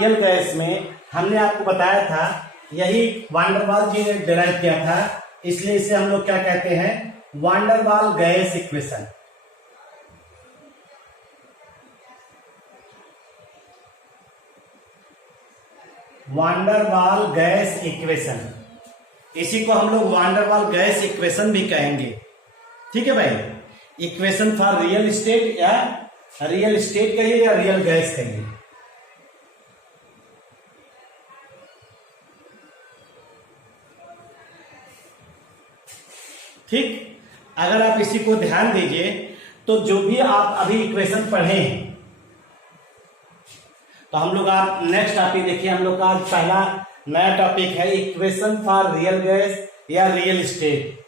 Real gas में हमने आपको बताया था, यही वान डेर वाल जी ने डिराइव किया था, इसलिए इसे हम लोग क्या कहते हैं, van der Waal gas equation. Van der Waal gas equation, इसी को हम लोग वान डेर वाल गैस इक्वेशन भी कहेंगे। ठीक है भाई, इक्वेशन फॉर रियल स्टेट या रियल स्टेट कहिए या रियल गैस कहिए। ठीक, अगर आप इसी को ध्यान दीजिए तो जो भी आप अभी इक्वेशन पढ़े हैं, तो हम लोग आप नेक्स्ट टॉपिक देखिए, हम लोग का आज पहला नया टॉपिक है इक्वेशन फॉर रियल गैस या रियल स्टेट।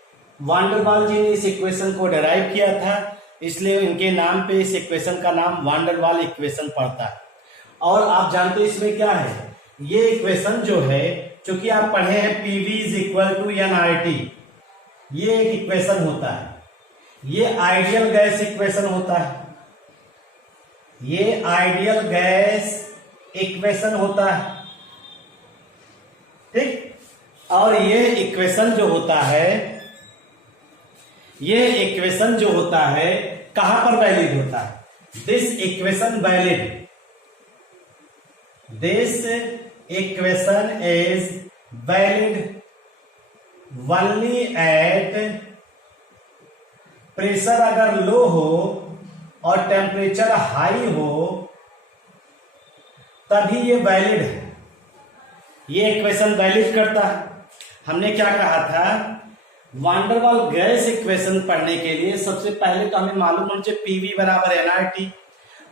वान डेर वाल जी ने इस इक्वेशन को डिराइव किया था, इसलिए इनके नाम पे इस इक्वेशन का नाम वान डेर वाल इक्वेशन पड़ता है। और आप जानते हैं इसमें क्या है, ये इक्वेशन जो है, चूंकि आप पढ़े हैं P V is equal to N R T, ये एक इक्वेशन होता है, ये आइडियल गैस इक्वेशन होता है, ये आइडियल गैस इक्वेशन होता है। ठीक, और ये इक्वेशन जो होता है, ये इक्वेशन जो होता है कहां पर वैलिड होता है, this equation valid, this equation is valid only at pressure अगर लो हो और टेम्परेचर हाई हो तभी ये वैलिड है, ये इक्वेशन वैलिड करता है। हमने क्या कहा था, वान डेर वाल गैस इक्वेशन पढ़ने के लिए सबसे पहले तो हमें मालूम होना चाहिए पीवी बराबर एनआरटी,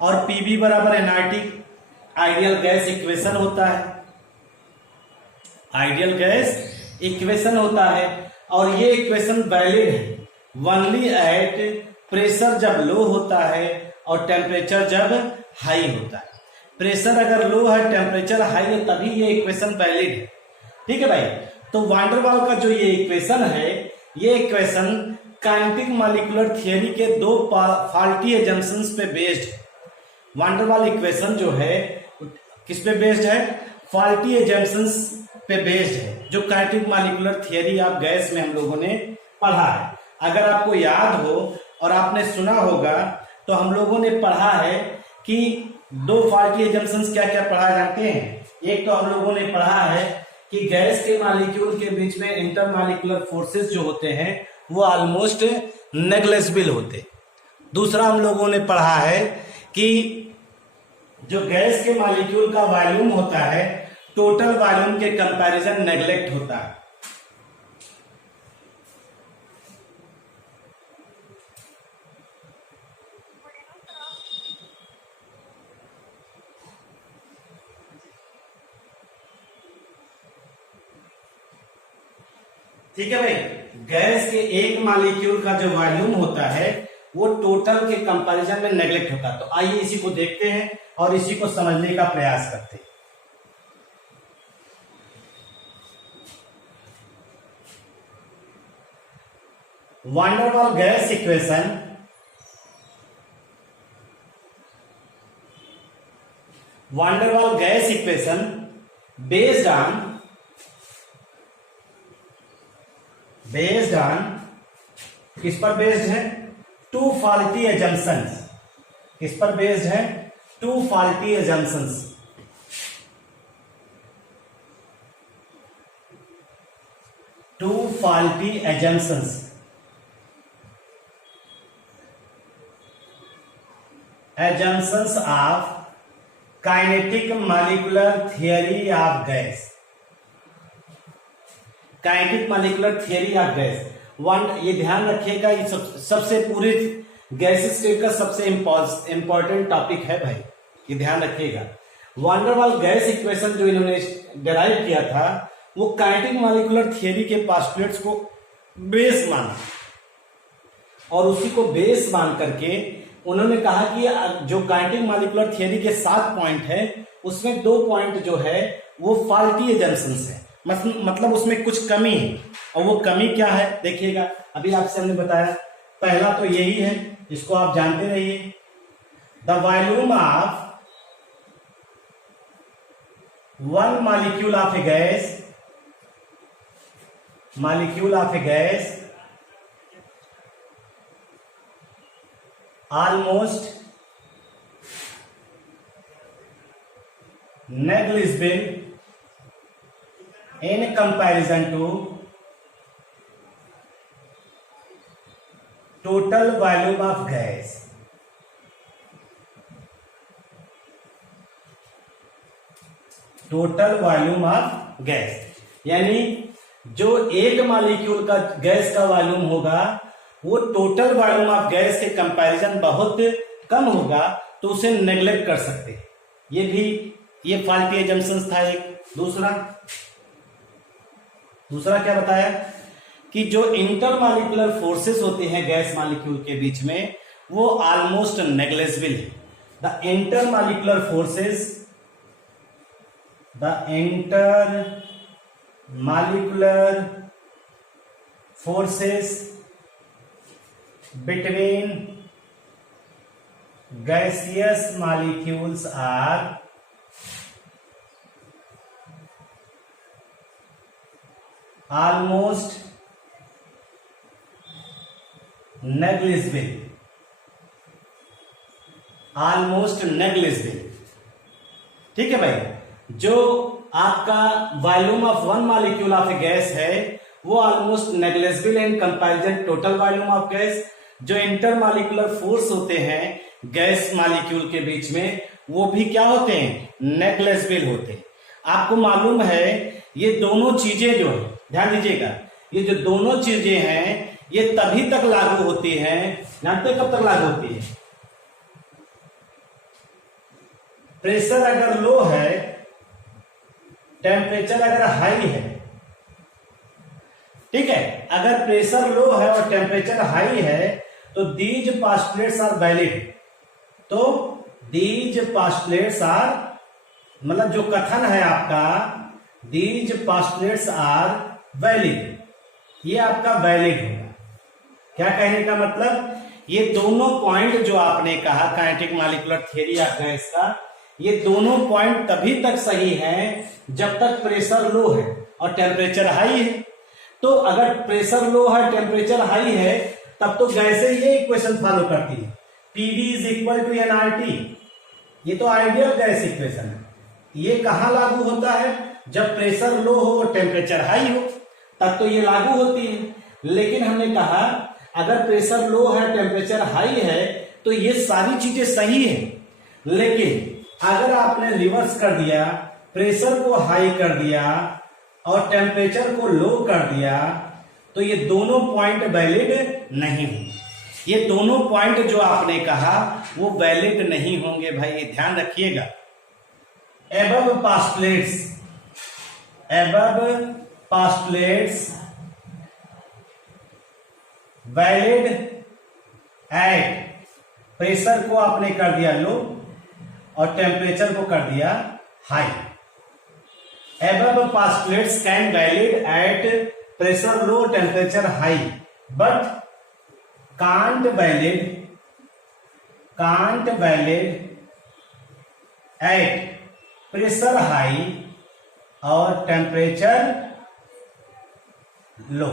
और पीवी बराबर एनआरटी आइडियल गैस इक्वेशन होता है, आइडियल गैस इक्वेशन होता है। और ये इक्वेशन वैलिड है ओनली एट प्रेशर जब लो होता है और टेम्परेचर जब हाई होता है। प्रेशर अगर लो है, टेम्परेचर हाई है, तभी ये इक्वेशन वैलिड है। ठीक है भाई, तो वान डेर वाल का जो ये इक्वेशन है, ये इक्वेशन काइनेटिक मॉलिक्यूलर थियरी के दो फॉल्टी एजम्पशंस पे बेस्ड है। वान डेर वाल इक्वेशन जो है किस पे बेस्ड है, फॉल्टी एजम्पशंस पे बेस्ड है, जो काइनेटिक मॉलिक्यूलर थियरी आप गैस में हम लोगों ने पढ़ा है। अगर आपको याद हो और आपने सुना होगा तो हम लोगों ने पढ़ा है कि दो फॉल्टी एजम्पशंस क्या क्या पढ़ा जानते हैं। एक तो हम लोगों ने पढ़ा है कि गैस के मॉलिक्यूल के बीच में इंटरमॉलिक्यूलर फोर्सेस जो होते हैं वो ऑलमोस्ट नेग्लेजिबल होते। दूसरा हम लोगों ने पढ़ा है कि जो गैस के मॉलिक्यूल का वॉल्यूम होता है टोटल वॉल्यूम के कंपैरिजन नेग्लेक्ट होता है। ठीक है भाई, गैस के एक मॉलिक्यूल का जो वॉल्यूम होता है वो टोटल के कंपैरिजन में नेग्लेक्ट होता है। तो आइए इसी को देखते हैं और इसी को समझने का प्रयास करते हैं। Van der Waal gas equation van der Waal gas equation based on किस पर बेस्ड है, टू फॉल्टी एजम्पशंस। किस पर बेस्ड है, two faulty assumptions. Two faulty assumptions assumptions of kinetic molecular theory of gas। Kinetic molecular theory of gas one, ये ध्यान रखिएगा, ये सबसे पूरे गैस स्टेट का सबसे इंपॉर्टेंट टॉपिक है भाई, ये ध्यान रखिएगा। वान डेर वाल गैस इक्वेशन जो इन्होंने डिराइव किया था वो काइनेटिक मॉलिक्यूलर थियरी के पोस्टुलेट्स को बेस माना, और उसी को बेस मान करके उन्होंने कहा कि जो काइनेटिक मॉलिक्यूलर थियरी के 7 पॉइंट है उसमें 2 पॉइंट जो है वो फॉल्टी एजम्पशंस है, मतलब उसमें कुछ कमी है। और वो कमी क्या है देखिएगा, अभी आपसे हमने बताया, पहला तो यही है, इसको आप जानते रहिए, the volume of one molecule of a gas almost negligible in comparison to total volume of gas. Total volume of gas, यानी जो एक मॉलिक्यूल का गैस का वॉल्यूम होगा वो टोटल वॉल्यूम ऑफ गैस के कंपैरिजन बहुत कम होगा, तो उसे नेग्लेक्ट कर सकते हैं। ये फॉल्टी एजम्पशंस था एक। दूसरा क्या बताया कि जो इंटरमॉलिक्यूलर फोर्सेस होते हैं गैस मॉलिक्यूल के बीच में वो ऑलमोस्ट नेग्लिजिबल है। The intermolecular forces between gaseous molecules are almost negligible। ठीक है भाई, जो आपका volume of one molecule of a gas है वो almost negligible in comparison total volume of gas. जो इंटरमॉलिक्यूलर फोर्स होते हैं गैस मॉलिक्यूल के बीच में वो भी क्या होते हैं, नेग्लिजिबल होते हैं। आपको मालूम है ये दोनों चीजें जो है, ध्यान दीजिएगा, ये जो दोनों चीजें हैं ये तभी तक लागू होती हैं, जानते कब तक लागू होती है? प्रेशर अगर लो है, टेम्परेचर अगर हाई है, ठीक है, अगर प्रेशर लो है और टेम्परेचर हाई है तो दीज पोस्टुलेट्स आर वैलिड। तो दीज पोस्टुलेट्स आर, मतलब जो कथन है आपका दीज पोस्टुलेट्स आर वैलिड, ये आपका वैलिड होगा। क्या कहने का मतलब, ये दोनों पॉइंट जो आपने कहा kinetic molecular theory of gas का, ये दोनों पॉइंट तभी तक सही हैं जब तक प्रेशर लो है और टेम्परेचर हाई है। तो अगर प्रेशर लो है, टेम्परेचर हाई है, तब तो गैसें ये इक्वेशन फॉलो करती है, P V is equal to N R T. ये तो आइडियल गैस इक्वेशन है। ये कहां लागू होता है? जब प्रेशर लो हो और टेम्परेचर हाई हो, तब तो ये लागू होती है। लेकिन हमने कहा अगर प्रेशर लो है, टेम्परेचर हाई है, तो ये सारी चीजें सही है। लेकिन अगर आपने रिवर्स कर दिया, प्रेशर को हाई कर दिया और टेम्परेचर को लो कर दिया, तो ये दोनों पॉइंट वैलिड नहीं होंगे। ये दोनों पॉइंट जो आपने कहा वो वैलिड नहीं होंगे भाई, ये ध्यान रखिएगा। above postulates valid at, pressure को आपने कर दिया लो और टेम्परेचर को कर दिया high. above postulates can valid at pressure low, temperature high, but can't valid at pressure high और टेम्परेचर लो।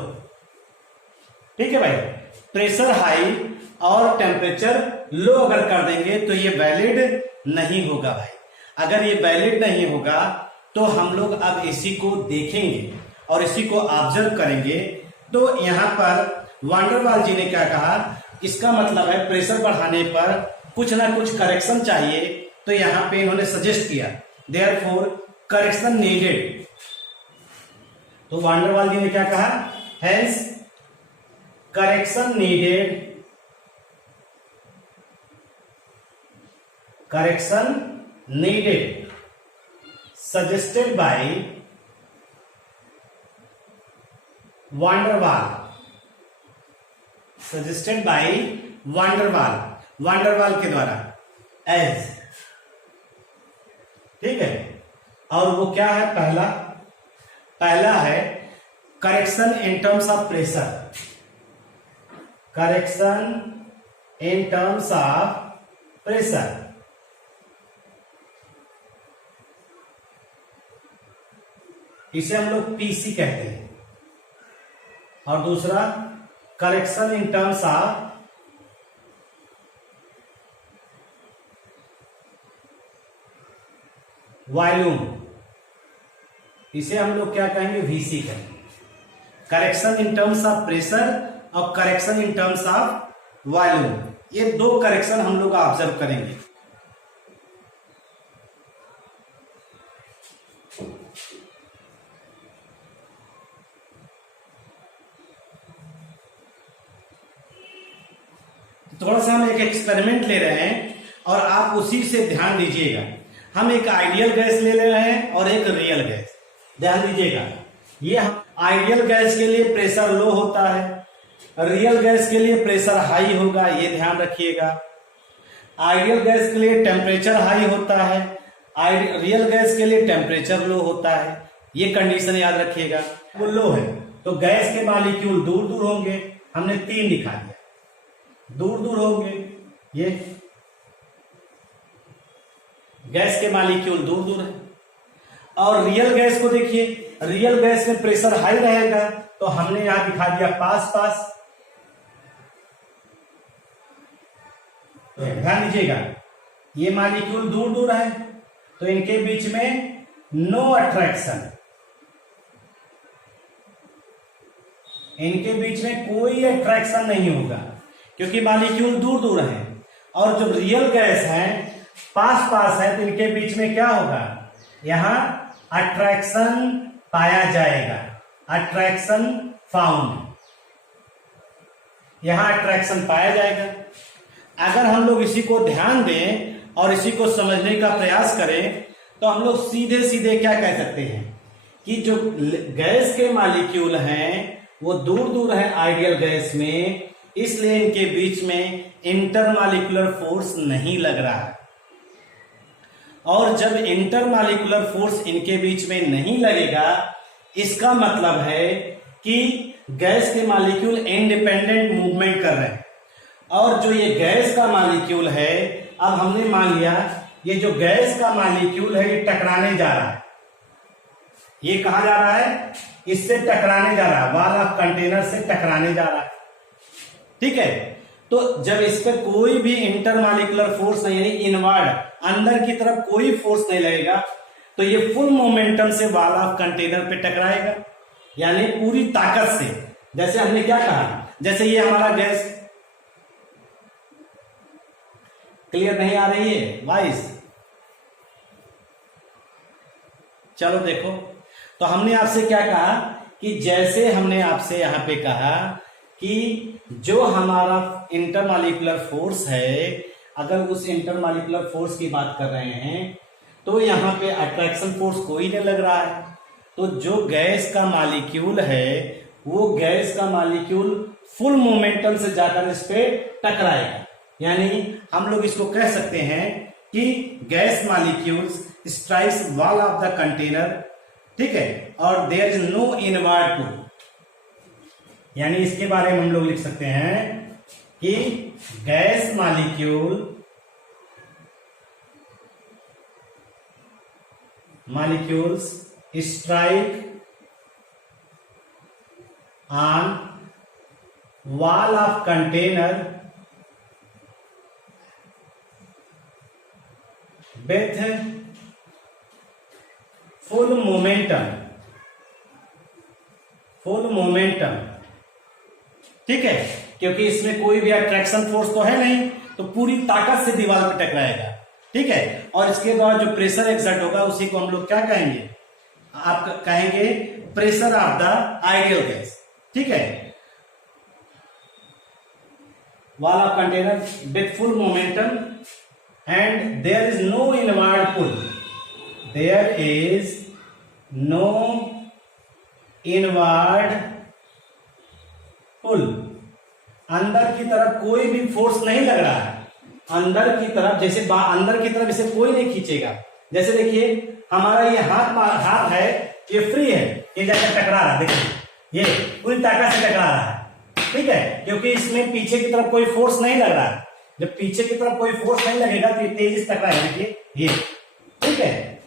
ठीक है भाई, प्रेशर हाई और टेम्परेचर लो अगर कर देंगे तो ये वैलिड नहीं होगा भाई। अगर ये वैलिड नहीं होगा तो हम लोग अब इसी को देखेंगे और इसी को ऑब्जर्व करेंगे। तो यहाँ पर वांडरवाल जी ने क्या कहा, इसका मतलब है प्रेशर बढ़ाने पर कुछ ना कुछ करेक्शन चाहिए, तो यहाँ पे इन्होंने सजेस्ट किया देयरफॉर करेक्शन नीडेड। तो वांडरवाल जी ने क्या कहा, hence correction needed suggested by van der Waal के द्वारा एज, ठीक है। और वो क्या है, पहला है correction in terms of pressure, इसे हम लोग पीसी कहते हैं। और दूसरा correction in terms of volume, इसे हम लोग क्या कहेंगे, वीसी कहेंगे। Correction in terms of pressure और correction in terms of volume, ये दो करेक्शन हम लोग ऑब्जर्व करेंगे। थोड़ा सा हम एक एक्सपेरिमेंट ले रहे हैं और आप उसी से ध्यान दीजिएगा। हम एक आइडियल गैस ले रहे हैं और एक रियल गैस, ध्यान दीजिएगा। ये आइडियल गैस के लिए प्रेशर लो होता है, रियल गैस के लिए प्रेशर हाई होगा, ये ध्यान रखिएगा। आइडियल गैस के लिए टेम्परेचर हाई होता है, रियल गैस के लिए टेम्परेचर लो होता है, ये कंडीशन याद रखिएगा। वो लो है तो गैस के मॉलिक्यूल दूर दूर होंगे, हमने 3 दिखा दिया, दूर दूर होंगे, ये गैस के मॉलिक्यूल दूर दूर है। और रियल गैस को देखिए, रियल गैस में प्रेशर हाई रहेगा तो हमने यहां दिखा दिया पास पास। ध्यान दीजिएगा, ये मॉलिक्यूल दूर दूर है तो इनके बीच में नो अट्रैक्शन, इनके बीच में कोई अट्रैक्शन नहीं होगा क्योंकि मॉलिक्यूल दूर दूर है। और जब रियल गैस है पास पास है तो इनके बीच में क्या होगा, यहां अट्रैक्शन पाया जाएगा, अट्रैक्शन फाउंड, यहां अट्रैक्शन पाया जाएगा। अगर हम लोग इसी को ध्यान दें और इसी को समझने का प्रयास करें तो हम लोग सीधे सीधे क्या कह सकते हैं कि जो गैस के मॉलिक्यूल हैं वो दूर दूर है आइडियल गैस में, इसलिए इनके बीच में इंटरमॉलिक्यूलर फोर्स नहीं लग रहा है। और जब इंटरमॉलिक्यूलर फोर्स इनके बीच में नहीं लगेगा, इसका मतलब है कि गैस के मॉलिक्यूल इंडिपेंडेंट मूवमेंट कर रहे हैं। और जो ये गैस का मॉलिक्यूल है, अब हमने मान लिया ये जो गैस का मॉलिक्यूल है ये टकराने जा रहा है, ये कहां जा रहा है, इससे टकराने जा रहा है, वॉल ऑफ कंटेनर से टकराने जा रहा है, ठीक है। तो जब इस पर कोई भी इंटरमॉलिक्यूलर फोर्स नहीं, यानी इनवर्ड अंदर की तरफ कोई फोर्स नहीं लगेगा, तो ये फुल मोमेंटम से वॉल ऑफ कंटेनर पे टकराएगा, यानी पूरी ताकत से। जैसे हमने क्या कहा, जैसे ये हमारा गैस, क्लियर नहीं आ रही है वॉइस, चलो देखो। तो हमने आपसे क्या कहा कि जैसे हमने आपसे यहां पे कहा कि जो हमारा इंटरमॉलिक्यूलर फोर्स है, अगर उस इंटरमॉलिक्यूलर फोर्स की बात कर रहे हैं तो यहां पे अट्रैक्शन फोर्स कोई नहीं लग रहा है, तो जो गैस का मॉलिक्यूल है वो गैस का मॉलिक्यूल फुल मोमेंटम से जाकर इस पे टकराएगा। यानी हम लोग इसको कह सकते हैं कि gas molecules strikes wall of the container, ठीक है, और देयर इज नो इनवर्ड पुल। यानी इसके बारे में हम लोग लिख सकते हैं कि gas molecules strike on wall of container with full momentum, ठीक है, क्योंकि इसमें कोई भी अट्रैक्शन फोर्स तो है नहीं, तो पूरी ताकत से दीवार पर टकराएगा, ठीक है। और इसके द्वारा जो प्रेशर एक्सर्ट होगा उसी को हम लोग क्या कहेंगे, आप कहेंगे pressure of the ideal gas, ठीक है। Wall of container with full momentum and there is no inward pull, there is no inward pull, अंदर की तरफ कोई भी फोर्स नहीं लग रहा है, अंदर की तरफ, जैसे अंदर की तरफ इसे कोई नहीं खींचेगा। जैसे देखिए हमारा ये हाथ है, ये फ्री है, ये जाकर टकरा रहा है, देखिए ये पूरी ताकत से टकरा रहा है, ठीक है, क्योंकि इसमें पीछे की तरफ कोई फोर्स नहीं लग रहा है। जब पीछे की तरफ कोई फोर्स नहीं लगेगा तो ये तेजी से टकराएगा, देखिए ये, ठीक है।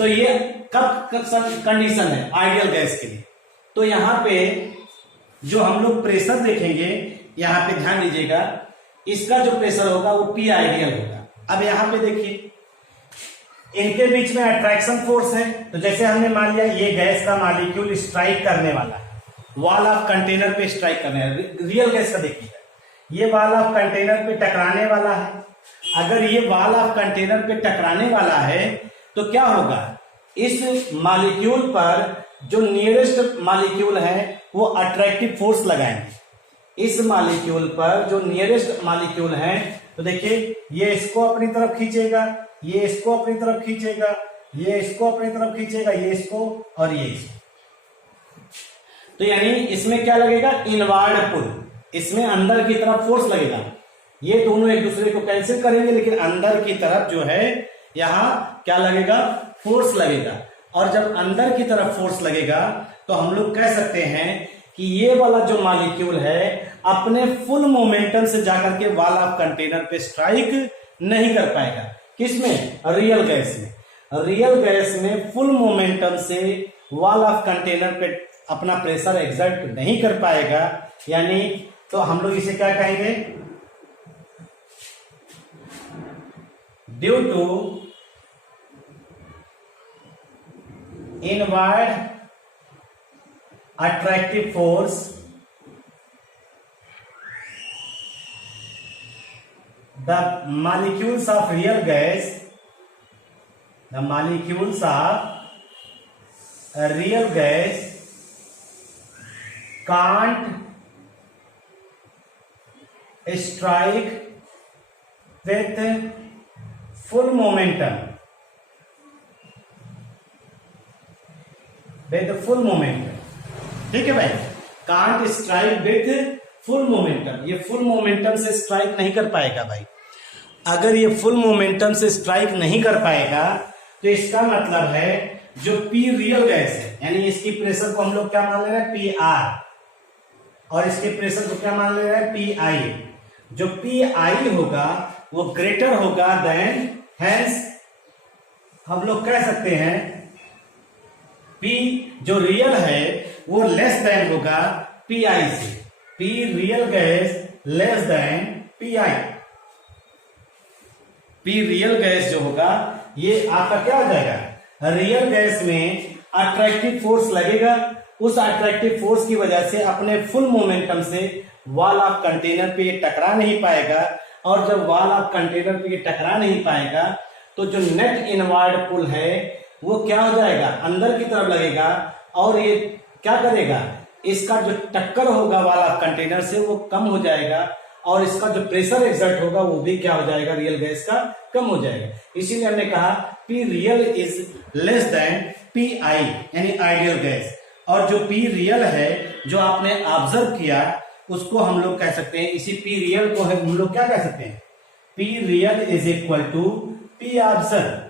तो ये कब कंडीशन है आइडियल गैस के लिए। तो यहां पे जो हम लोग प्रेशर देखेंगे, यहां पे ध्यान दीजिएगा, इसका जो प्रेशर होगा वो पी आइडियल होगा। अब यहां पे देखिए इनके बीच में अट्रैक्शन फोर्स है। तो जैसे हमने मान लिया ये गैस का मॉलिक्यूल स्ट्राइक करने वाला है, वॉल ऑफ कंटेनर पे स्ट्राइक करने वाला। रियल गैस का देखिए ये वॉल ऑफ कंटेनर पे टकराने वाला है। अगर ये वॉल ऑफ कंटेनर पे टकराने वाला है तो क्या होगा, इस मॉलिक्यूल पर जो नियरेस्ट मॉलिक्यूल है वो अट्रैक्टिव फोर्स लगाएंगे। इस मॉलिक्यूल पर जो नियरेस्ट मॉलिक्यूल है, तो देखिए ये इसको अपनी तरफ खींचेगा, ये इसको अपनी तरफ खींचेगा, ये इसको अपनी तरफ खींचेगा, ये इसको और ये इसको। तो यानी इसमें क्या लगेगा, इनवर्ड पुल, इसमें अंदर की तरफ फोर्स लगेगा। ये दोनों एक दूसरे को कैंसिल करेंगे, लेकिन अंदर की तरफ जो है यहां क्या लगेगा, फोर्स लगेगा। और जब अंदर की तरफ फोर्स लगेगा तो हम लोग कह सकते हैं कि ये वाला जो मॉलिक्यूल है अपने फुल मोमेंटम से जाकर के वॉल ऑफ कंटेनर पे स्ट्राइक नहीं कर पाएगा। किसमें, रियल गैस में। रियल गैस में फुल मोमेंटम से वॉल ऑफ कंटेनर पे अपना प्रेशर एक्सर्ट नहीं कर पाएगा। यानी तो हम लोग इसे क्या कहेंगे, due to inward attractive force the molecules of real gas, the molecules of a real gas can't strike with full momentum, with full momentum। ठीक है भाई, can't strike with full momentum, ये फुल मोमेंटम से strike नहीं कर पाएगा भाई। अगर ये फुल मोमेंटम से स्ट्राइक नहीं कर पाएगा तो इसका मतलब है जो पी रियल गैस है, यानी इसकी प्रेशर को हम लोग क्या मान ले रहे हैं, पी आर, और इसके प्रेशर को क्या मान ले रहे हैं, पी आई। जो पी आई होगा वो ग्रेटर होगा देन, हैंस हम लोग कह सकते हैं पी जो रियल है वो लेस देन होगा पी आई से। P real gas less than P I. P real gas जो होगा ये आपका क्या हो जाएगा, रियल गैस में अट्रैक्टिव फोर्स लगेगा, उस अट्रैक्टिव फोर्स की वजह से अपने फुल मोमेंटम से वॉल ऑफ कंटेनर पे ये टकरा नहीं पाएगा। और जब वॉल ऑफ कंटेनर पे ये टकरा नहीं पाएगा तो जो नेट इनवर्ड पुल है वो क्या हो जाएगा, अंदर की तरफ लगेगा, और ये क्या करेगा, इसका जो टक्कर होगा वॉल ऑफ कंटेनर से वो कम हो जाएगा, और इसका जो प्रेशर एक्सर्ट होगा वो भी क्या हो जाएगा, रियल गैस का कम हो जाएगा। इसीलिए हमने कहा P real is less than P I, यानी आइडियल गैस। और जो पी रियल है जो आपने ऑब्जर्व किया उसको हम लोग कह सकते हैं, इसी पी रियल को हम लोग क्या कह सकते हैं, P real is equal to P observe.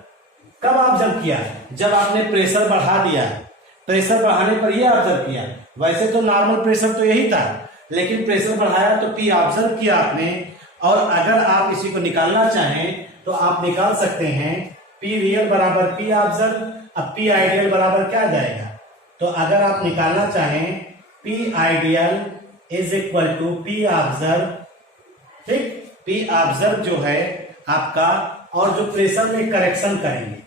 कब ऑब्जर्व किया, जब आपने प्रेशर बढ़ा दिया, प्रेशर बढ़ाने पर यह ऑब्जर्व किया। वैसे तो नॉर्मल प्रेशर तो यही था, लेकिन प्रेशर बढ़ाया तो पी ऑब्जर्व किया आपने। और अगर आप इसी को निकालना चाहें तो आप निकाल सकते हैं, पी रियल बराबर पी ऑब्जर्व। अब पी आइडियल बराबर क्या आ जाएगा, तो अगर आप निकालना चाहें P ideal is equal to P observe, ठीक, पी ऑब्जर्व जो है आपका, और जो प्रेशर में करेक्शन करेंगे,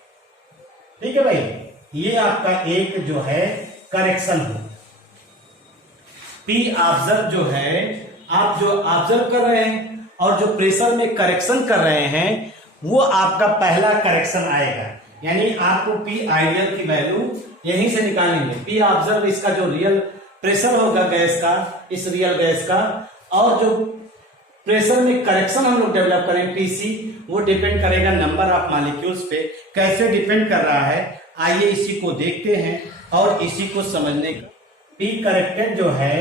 ठीक है भाई, ये आपका एक जो है करेक्शन हो। पी ऑब्जर्व जो है आप जो ऑब्जर्व कर रहे हैं और जो प्रेशर में करेक्शन कर रहे हैं वो आपका पहला करेक्शन आएगा। यानी आपको पी आइडियल की वैल्यू यहीं से निकालेंगे। पी ऑब्जर्व इसका जो रियल प्रेशर होगा गैस का, इस रियल गैस का, और जो प्रेशर में करेक्शन हम लोग डेवलप करें पीसी, वो डिपेंड करेगा नंबर ऑफ मॉलिक्यूल्स पे। कैसे डिपेंड कर रहा है आइए इसी को देखते हैं और इसी को समझने का। पी करेक्टेड जो है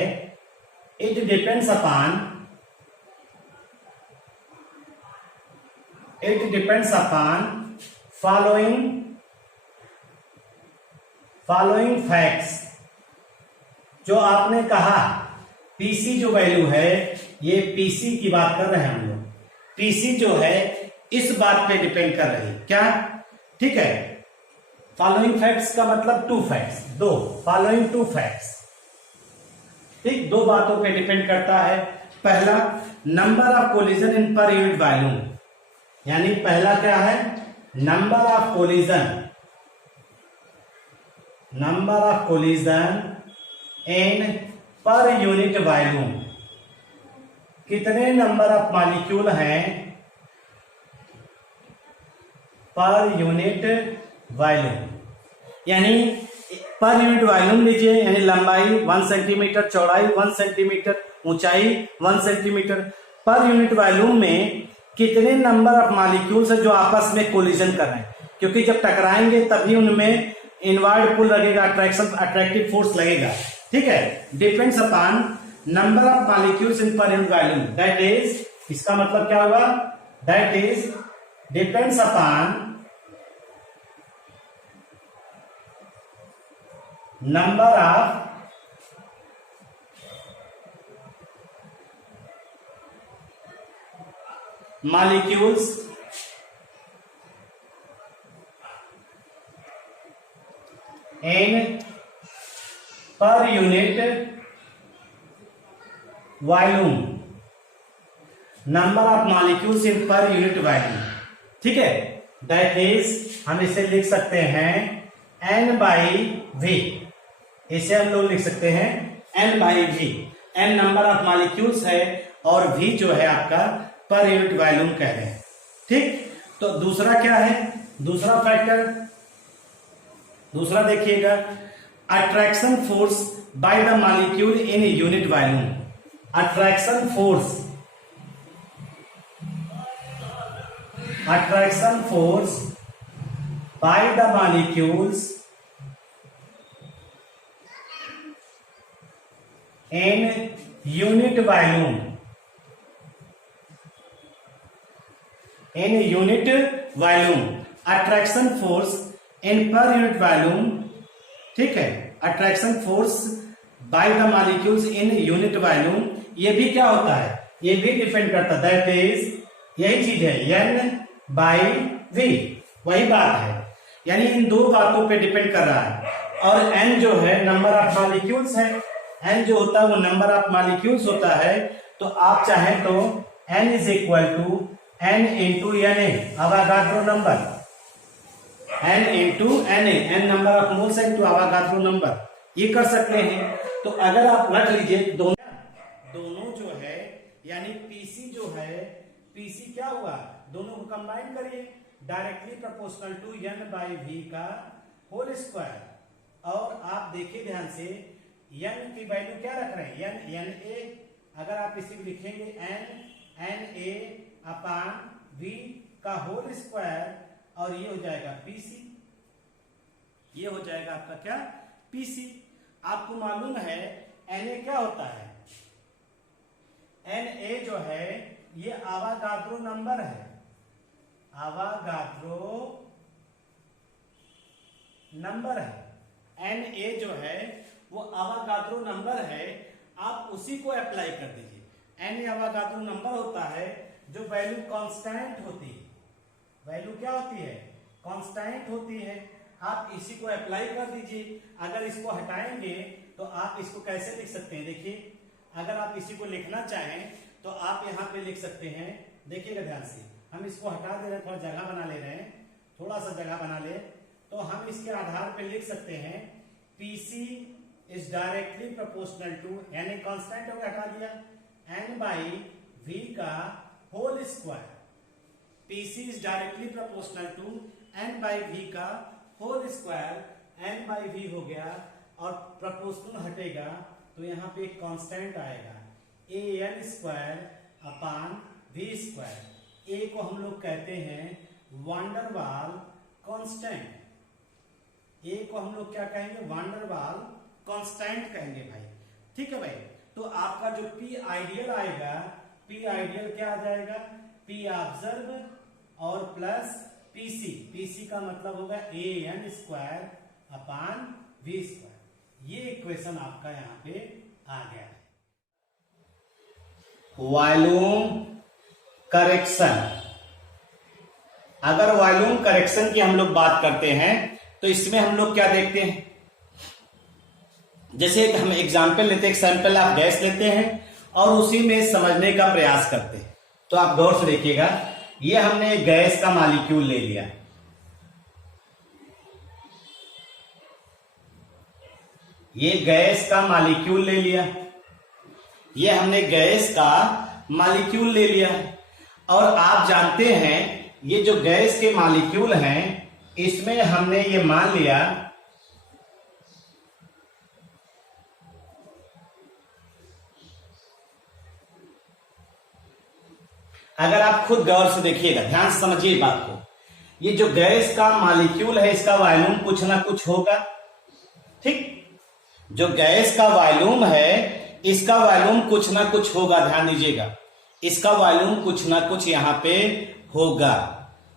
it depends upon following facts. जो आपने कहा पीसी जो वैल्यू है, ये पीसी की बात कर रहे हैं हम लोग। पीसी जो है इस बात पे डिपेंड कर रही है क्या, ठीक है, फॉलोइंग फैक्ट्स का मतलब टू फैक्ट्स, दो, फॉलोइंग टू फैक्ट्स, ठीक, दो बातों पे डिपेंड करता है। पहला, number of collision in per unit volume, यानी पहला क्या है, number of collision, number of collision in per unit volume, कितने नंबर ऑफ मॉलिक्यूल हैं पर यूनिट वॉल्यूम, यानी पर यूनिट वॉल्यूम लीजिए, यानी लंबाई 1 सेंटीमीटर, चौड़ाई 1 सेंटीमीटर, ऊंचाई 1 सेंटीमीटर, पर यूनिट वॉल्यूम में कितने नंबर ऑफ मॉलिक्यूल्स है जो आपस में कोलिजन कर रहे हैं, क्योंकि जब टकराएंगे तभी उनमें इनवर्ड पुल लगेगा, अट्रैक्टिव फोर्स लगेगा, ठीक है। Depends upon number of molecules in per unit volume, that is, इसका मतलब क्या हुआ, that is depends upon number of molecules in per unit volume, number of molecules in per unit volume, ठीक है। That is हम इसे लिख सकते हैं n बाई v, इसे हम लोग लिख सकते हैं n by v, n number of molecules है और v जो है आपका पर यूनिट वॉल्यूम कह रहे हैं, ठीक। तो दूसरा क्या है, दूसरा फैक्टर, दूसरा देखिएगा, attraction force by the molecule in unit volume, attraction force, attraction force by the molecules in unit volume, in unit volume, attraction force in per unit volume, ठीक है। Attraction force by the molecules in unit volume, ये भी क्या होता है, ये भी depend करता है, दैट इज, यही चीज है, एन बाई वी, वही बात है, यानी इन दो बातों पे डिपेंड कर रहा है। और एन जो है नंबर ऑफ मॉलिक्यूल्स है, एन जो होता है वो नंबर ऑफ मॉलिक्यूल्स होता है, तो आप चाहें तो N is equal to n into N A, Avogadro number, n into N A, N number of moles into Avogadro number, ये कर सकते हैं। तो अगर आप रख लीजिए दोनों जो है, यानी पीसी जो है, पीसी क्या हुआ, दोनों को कंबाइन करिए, directly proportional to n by v का होल स्क्वायर, और आप देखिए ध्यान से n की वैल्यू क्या रख रहे हैं, n a, अगर आप इसी को लिखेंगे n a अपान v का होल स्क्वायर, और ये हो जाएगा पीसी, ये हो जाएगा आपका क्या, पीसी। आपको मालूम है Na क्या होता है, Na जो है ये आवागाद्रो नंबर है, आवागाद्रो नंबर है, Na जो है वो आवागाद्रो नंबर है, आप उसी को अप्लाई कर दीजिए। Na आवागाद्रो नंबर होता है जो वैल्यू कांस्टेंट होती है, वैल्यू क्या होती है, कांस्टेंट होती है, आप इसी को अप्लाई कर दीजिए। अगर इसको हटाएंगे तो आप इसको कैसे लिख सकते हैं, देखिए, अगर आप इसी को लिखना चाहें तो आप यहाँ पे लिख सकते हैं, देखिएगा ध्यान से, हम इसको हटा दे रहे हैं, थोड़ा जगह बना ले रहे हैं, थोड़ा सा जगह बना ले, तो हम इसके आधार पे लिख सकते हैं P C is directly proportional to, यानी कांस्टेंट हो गया, हटा दिया, n बाई v का whole square, P C is directly proportional to n by v का whole square, n by v हो गया, और प्रोपोर्शनल हटेगा तो यहाँ पे एक कांस्टेंट आएगा, a n square upon v square, a को हम लोग कहते हैं वांडरवाल कांस्टेंट, a को हम लोग क्या कहेंगे, वांडरवाल कांस्टेंट कहेंगे भाई, ठीक है भाई। तो आपका जो पी आइडियल आएगा, पी आइडियल क्या आ जाएगा, पी ऑब्जर्व और प्लस पीसी, पीसी का मतलब होगा A N square upon V square, ये इक्वेशन आपका यहाँ पे आ गया है। वॉल्यूम करेक्शन, अगर वॉल्यूम करेक्शन की हम लोग बात करते हैं तो इसमें हम लोग क्या देखते हैं, जैसे हम एग्जाम्पल लेते हैं, एक सैंपल आप गैस लेते हैं और उसी में समझने का प्रयास करते हैं। तो आप गौर से देखिएगा, ये हमने गैस का मॉलिक्यूल ले लिया, ये गैस का मॉलिक्यूल ले लिया, ये हमने गैस का मॉलिक्यूल ले लिया। और आप जानते हैं ये जो गैस के मॉलिक्यूल हैं, इसमें हमने ये मान लिया अगर आप खुद गौर से देखिएगा, ध्यान से समझिए बात को, ये जो गैस का मॉलिक्यूल है इसका वॉल्यूम कुछ ना कुछ होगा, ठीक। जो गैस का वॉल्यूम है इसका वॉल्यूम कुछ ना कुछ होगा, ध्यान दीजिएगा, इसका वॉल्यूम कुछ ना कुछ यहां पे होगा,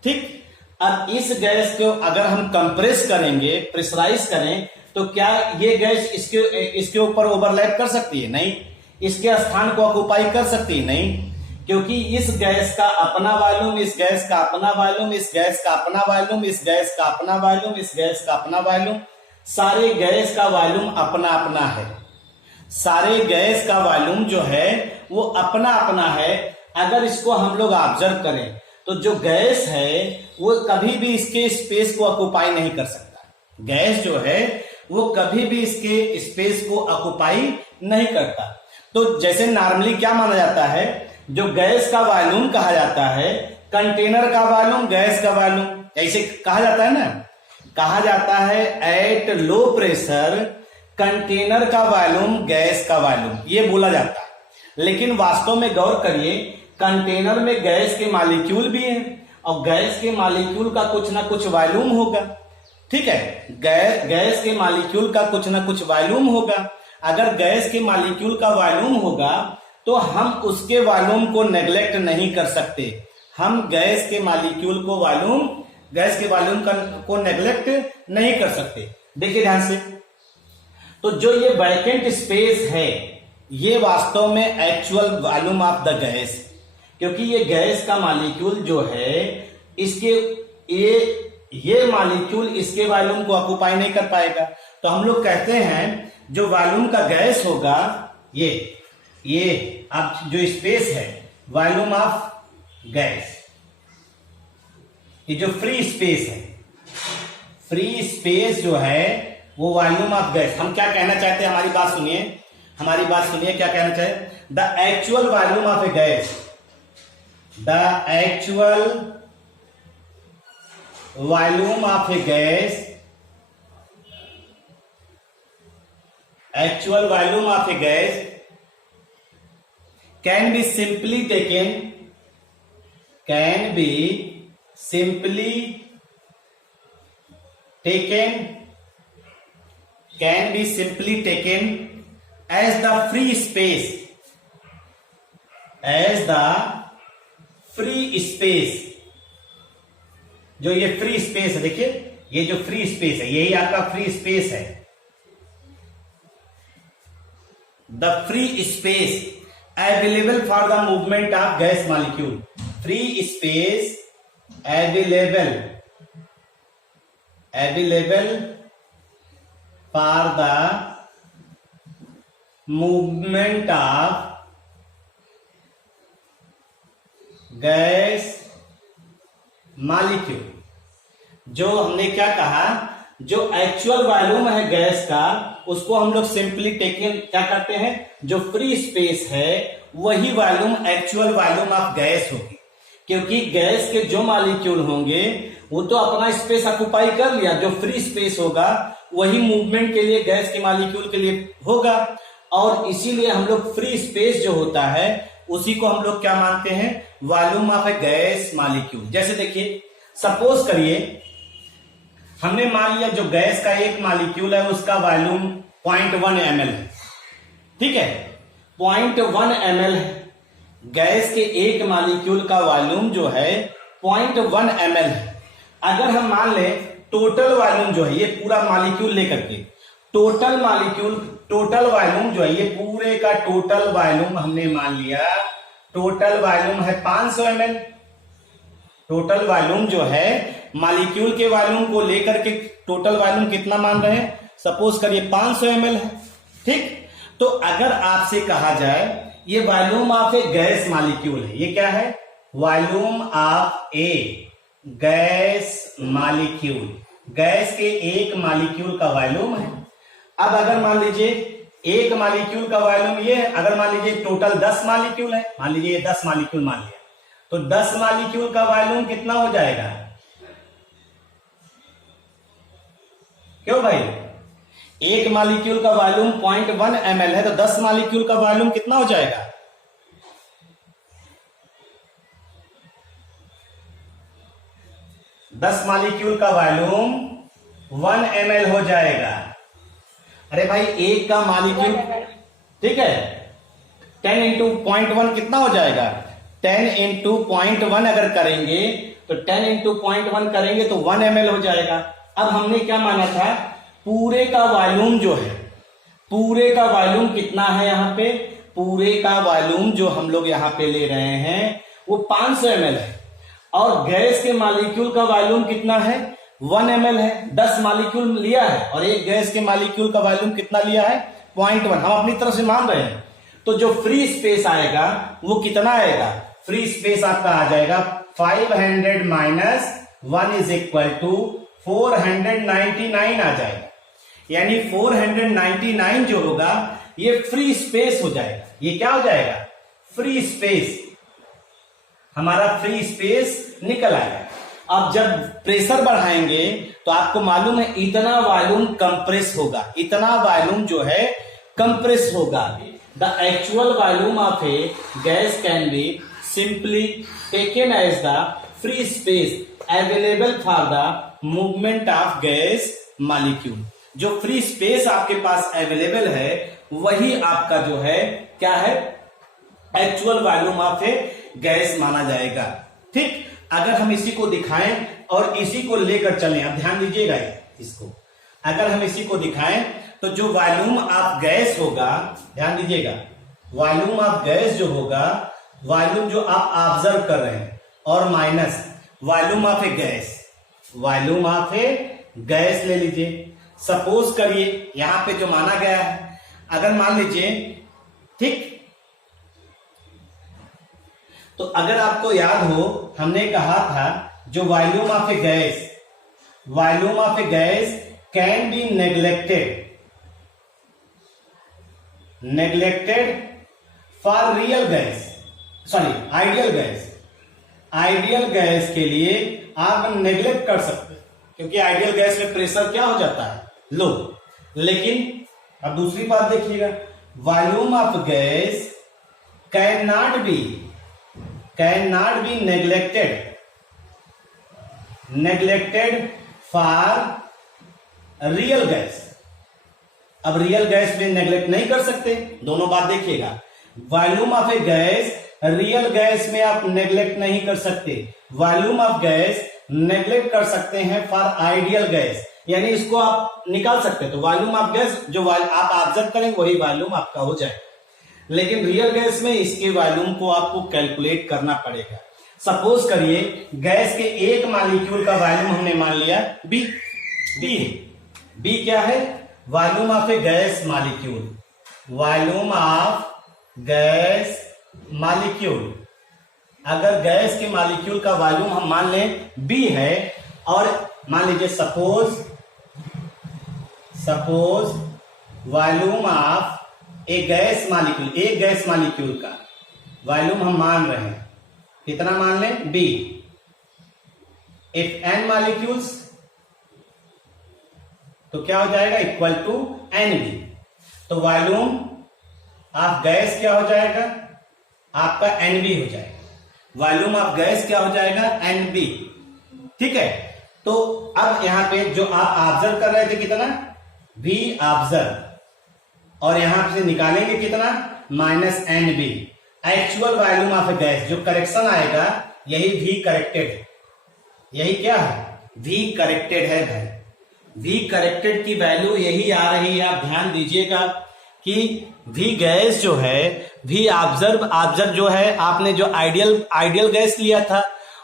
ठीक। अब इस गैस को अगर हम कंप्रेस करेंगे, प्रेशराइज करें, तो क्या ये गैस इसके ऊपर ओवरलैप कर सकती है? नहीं। इसके स्थान को ऑक्युपाई कर सकती है? नहीं, क्योंकि इस गैस का अपना वॉल्यूम, इस गैस का अपना वॉल्यूम, इस गैस का अपना वॉल्यूम, इस गैस का अपना वॉल्यूम, इस गैस का अपना वॉल्यूम, सारे गैस का वॉल्यूम अपना अपना है। सारे गैस का वॉल्यूम जो है वो अपना अपना है। अगर इसको हम लोग ऑब्जर्व करें तो जो गैस है वो कभी भी इसके स्पेस को ऑक्युपाई नहीं कर सकता। गैस जो है वो कभी भी इसके स्पेस को ऑक्युपाई नहीं करता। तो जैसे नॉर्मली क्या माना जाता है, जो गैस का वॉल्यूम कहा जाता है, कंटेनर का वॉल्यूम, गैस का वॉल्यूम, ऐसे कहा जाता है ना, कहा जाता है एट लो प्रेशर कंटेनर का वॉल्यूम गैस का वॉल्यूम, ये बोला जाता है। लेकिन वास्तव में गौर करिए, कंटेनर में गैस के मॉलिक्यूल भी हैं और गैस के मॉलिक्यूल का कुछ ना कुछ वॉल्यूम होगा, ठीक है। गैस के मॉलिक्यूल का कुछ ना कुछ वॉल्यूम होगा। अगर गैस के मॉलिक्यूल का वॉल्यूम होगा तो हम उसके वॉल्यूम को नेग्लेक्ट नहीं कर सकते। हम गैस के मॉलिक्यूल को वॉल्यूम, गैस के वॉल्यूम को नेग्लेक्ट नहीं कर सकते। देखिए ध्यान से, तो जो ये वैकेंट स्पेस है ये वास्तव में actual volume of the gas, क्योंकि ये गैस का मॉलिक्यूल जो है इसके ये मॉलिक्यूल इसके वॉल्यूम को ऑक्युपाई नहीं कर पाएगा। तो हम लोग कहते हैं जो वॉल्यूम का गैस होगा, ये अब जो स्पेस है वॉल्यूम ऑफ गैस, ये जो फ्री स्पेस है, फ्री स्पेस जो है वो वॉल्यूम ऑफ गैस। हम क्या कहना चाहते हैं, हमारी बात सुनिए, हमारी बात सुनिए, क्या कहना चाहते, the actual volume of a gas, the actual volume of a gas, actual volume of a gas can be simply taken as the free space, जो ये फ्री स्पेस है, देखिए ये जो फ्री स्पेस है यही आपका फ्री स्पेस है। The free space available for the movement of gas molecule, free space available for the movement of gas molecule। जो हमने क्या कहा, जो एक्चुअल वॉल्यूम है गैस का उसको हम लोग सिंपली टेकन क्या करते हैं, जो फ्री स्पेस है वही volume actual volume of gas होगी। क्योंकि गैस के जो मॉलिक्यूल होंगे वो तो अपना स्पेस ऑक्युपाई कर लिया, जो फ्री स्पेस होगा वही मूवमेंट के लिए गैस के मॉलिक्यूल के लिए होगा। और इसीलिए हम लोग फ्री स्पेस जो होता है उसी को हम लोग क्या मानते हैं, volume of a gas molecule. जैसे देखिए, सपोज करिए हमने मान लिया जो गैस का एक मॉलिक्यूल है उसका वॉल्यूम 0.1 ml है, ठीक है, 0.1 ml है। गैस के एक मॉलिक्यूल का वॉल्यूम जो है 0.1 ml है। अगर हम मान लें टोटल वॉल्यूम जो है, ये पूरा मॉलिक्यूल लेकर के टोटल वॉल्यूम जो है, ये पूरे का टोटल वॉल्यूम हमने मान लिया, टोटल वॉल्यूम है 500 ml। टोटल वॉल्यूम जो है मॉलिक्यूल के वॉल्यूम को लेकर के टोटल वॉल्यूम कितना मान रहे हैं, सपोज करिए 500 ml है, ठीक। तो अगर आपसे कहा जाए ये volume of a gas molecule है, ये क्या है, volume of a gas molecule, gas के एक मॉलिक्यूल का वॉल्यूम है। अब अगर मान लीजिए एक मॉलिक्यूल का वॉल्यूम ये है, अगर मान लीजिए टोटल 10 मॉलिक्यूल है, मान लीजिए 10 मॉलिक्यूल मान लिया, तो 10 मॉलिक्यूल का वॉल्यूम कितना हो जाएगा, क्यों भाई, एक मॉलिक्यूल का वॉल्यूम 0.1 ml है, तो 10 मॉलिक्यूल का वॉल्यूम कितना हो जाएगा, दस मॉलिक्यूल का वॉल्यूम 1 ml हो जाएगा। अरे भाई एक का मॉलिक्यूल, ठीक है, 10 इंटू 0.1 कितना हो जाएगा, 10 इंटू 0.1 अगर करेंगे तो 10 इंटू 0.1 करेंगे तो 1 ml हो जाएगा। अब हमने क्या माना था, पूरे का वॉल्यूम जो है, पूरे का वॉल्यूम कितना है, यहाँ पे पूरे का वॉल्यूम जो हम लोग यहाँ पे ले रहे हैं वो 500 ml है, और गैस के मॉलिक्यूल का वॉल्यूम कितना है, 1 ml है। 10 मॉलिक्यूल लिया है और एक गैस के मॉलिक्यूल का वॉल्यूम कितना लिया है, 0.1, हम अपनी तरफ से मान रहे हैं। तो जो फ्री स्पेस आएगा वो कितना आएगा, फ्री स्पेस आपका आ जाएगा 500 माइनस 1 इज इक्वल टू 499 आ जाएगा, यानी 499 जो होगा ये फ्री स्पेस हो जाएगा। ये क्या हो जाएगा, फ्री स्पेस, हमारा फ्री स्पेस निकल आएगा। अब जब प्रेशर बढ़ाएंगे तो आपको मालूम है इतना वॉल्यूम कंप्रेस होगा, इतना वॉल्यूम जो है कंप्रेस होगा। The actual volume of a gas can be simply taken as the free space available for the movement of gas molecule. जो फ्री स्पेस आपके पास अवेलेबल है वही आपका जो है क्या है, actual volume of a gas माना जाएगा, ठीक। अगर हम इसी को दिखाएं और इसी को लेकर चलें, अब ध्यान दीजिएगा इसको, अगर हम इसी को दिखाएं तो जो वॉल्यूम ऑफ गैस होगा, ध्यान दीजिएगा, वॉल्यूम ऑफ गैस जो होगा, वॉल्यूम जो आप ऑब्जर्व कर रहे हैं, और minus volume of a gas, volume of a gas ले लीजिए। सपोज करिए यहां पे जो माना गया है, अगर मान लीजिए, ठीक, तो अगर आपको याद हो हमने कहा था जो volume of a gas, volume of a gas can B neglected for real gas, sorry ideal gas. Ideal gas के लिए आप नेग्लेक्ट कर सकते हैं, क्योंकि आइडियल गैस में प्रेशर क्या हो जाता है, लो। लेकिन अब दूसरी बात देखिएगा, volume of gas can not be neglected for real gas. अब रियल गैस में नेग्लेक्ट नहीं कर सकते, दोनों बात देखिएगा, volume of a gas real gas में आप नेग्लेक्ट नहीं कर सकते, वॉल्यूम ऑफ गैस नेग्लेक्ट कर सकते हैं फॉर आइडियल गैस, यानी इसको आप निकाल सकते हैं। तो वॉल्यूम ऑफ गैस जो आप ऑब्जर्व करेंगे वही वॉल्यूम आपका हो जाएगा, लेकिन रियल गैस में इसके वॉल्यूम को आपको कैलकुलेट करना पड़ेगा। सपोज करिए गैस के एक मॉलिक्यूल का वॉल्यूम हमने मान लिया बी, बी क्या है, volume of a gas molecule, volume of gas molecule. अगर गैस के मॉलिक्यूल का वॉल्यूम हम मान लें बी है, और मान लीजिए सपोज वॉल्यूम ऑफ एक गैस मॉलिक्यूल, एक गैस मॉलिक्यूल का वॉल्यूम हम मान रहे हैं, कितना मान लें, बी। इफ एन मॉलिक्यूल्स तो क्या हो जाएगा, इक्वल टू एन बी। तो वॉल्यूम ऑफ गैस क्या हो जाएगा, आपका एन बी हो जाएगा, वॉल्यूम ऑफ गैस क्या हो जाएगा, एन बी, ठीक है। तो अब यहां पे जो आप ऑब्जर्व कर रहे थे कितना, वी ऑब्जर्व, और यहां से निकालेंगे कितना, minus N B. Actual volume of a gas, जो करेक्शन आएगा यही वी करेक्टेड है, यही क्या है, वी करेक्टेड है भाई। वी करेक्टेड की वैल्यू यही आ रही है। आप ध्यान दीजिएगा कि वी गैस जो है, वी ऑब्जर्व जो है, आपने जो आइडियल गैस लिया था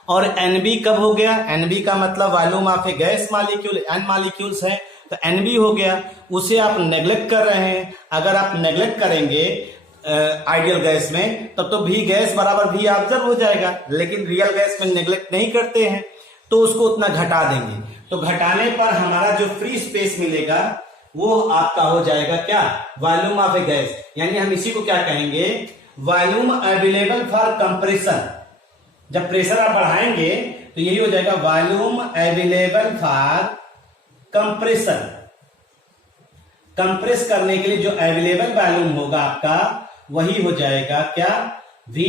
और NB कब हो गया? NB का मतलब volume of a gas molecule, N molecules है तो NB हो गया। उसे आप नेग्लेक्ट कर रहे हैं। अगर आप नेग्लेक्ट करेंगे आइडियल गैस में तब तो V गैस बराबर V ऑब्जर्व हो जाएगा, लेकिन रियल गैस में नेग्लेक्ट नहीं करते हैं तो उसको उतना घटा देंगे। तो घटाने पर हमारा जो फ्री स्पेस मिलेगा वो आपका हो जाएगा क्या? Volume of a gas. यानी हम इसी को क्या कहेंगे? Volume available for compression. जब प्रेशर आप बढ़ाएंगे तो यही हो जाएगा volume available for compression. Compress करने के लिए जो अवेलेबल वॉल्यूम होगा आपका वही हो जाएगा क्या? V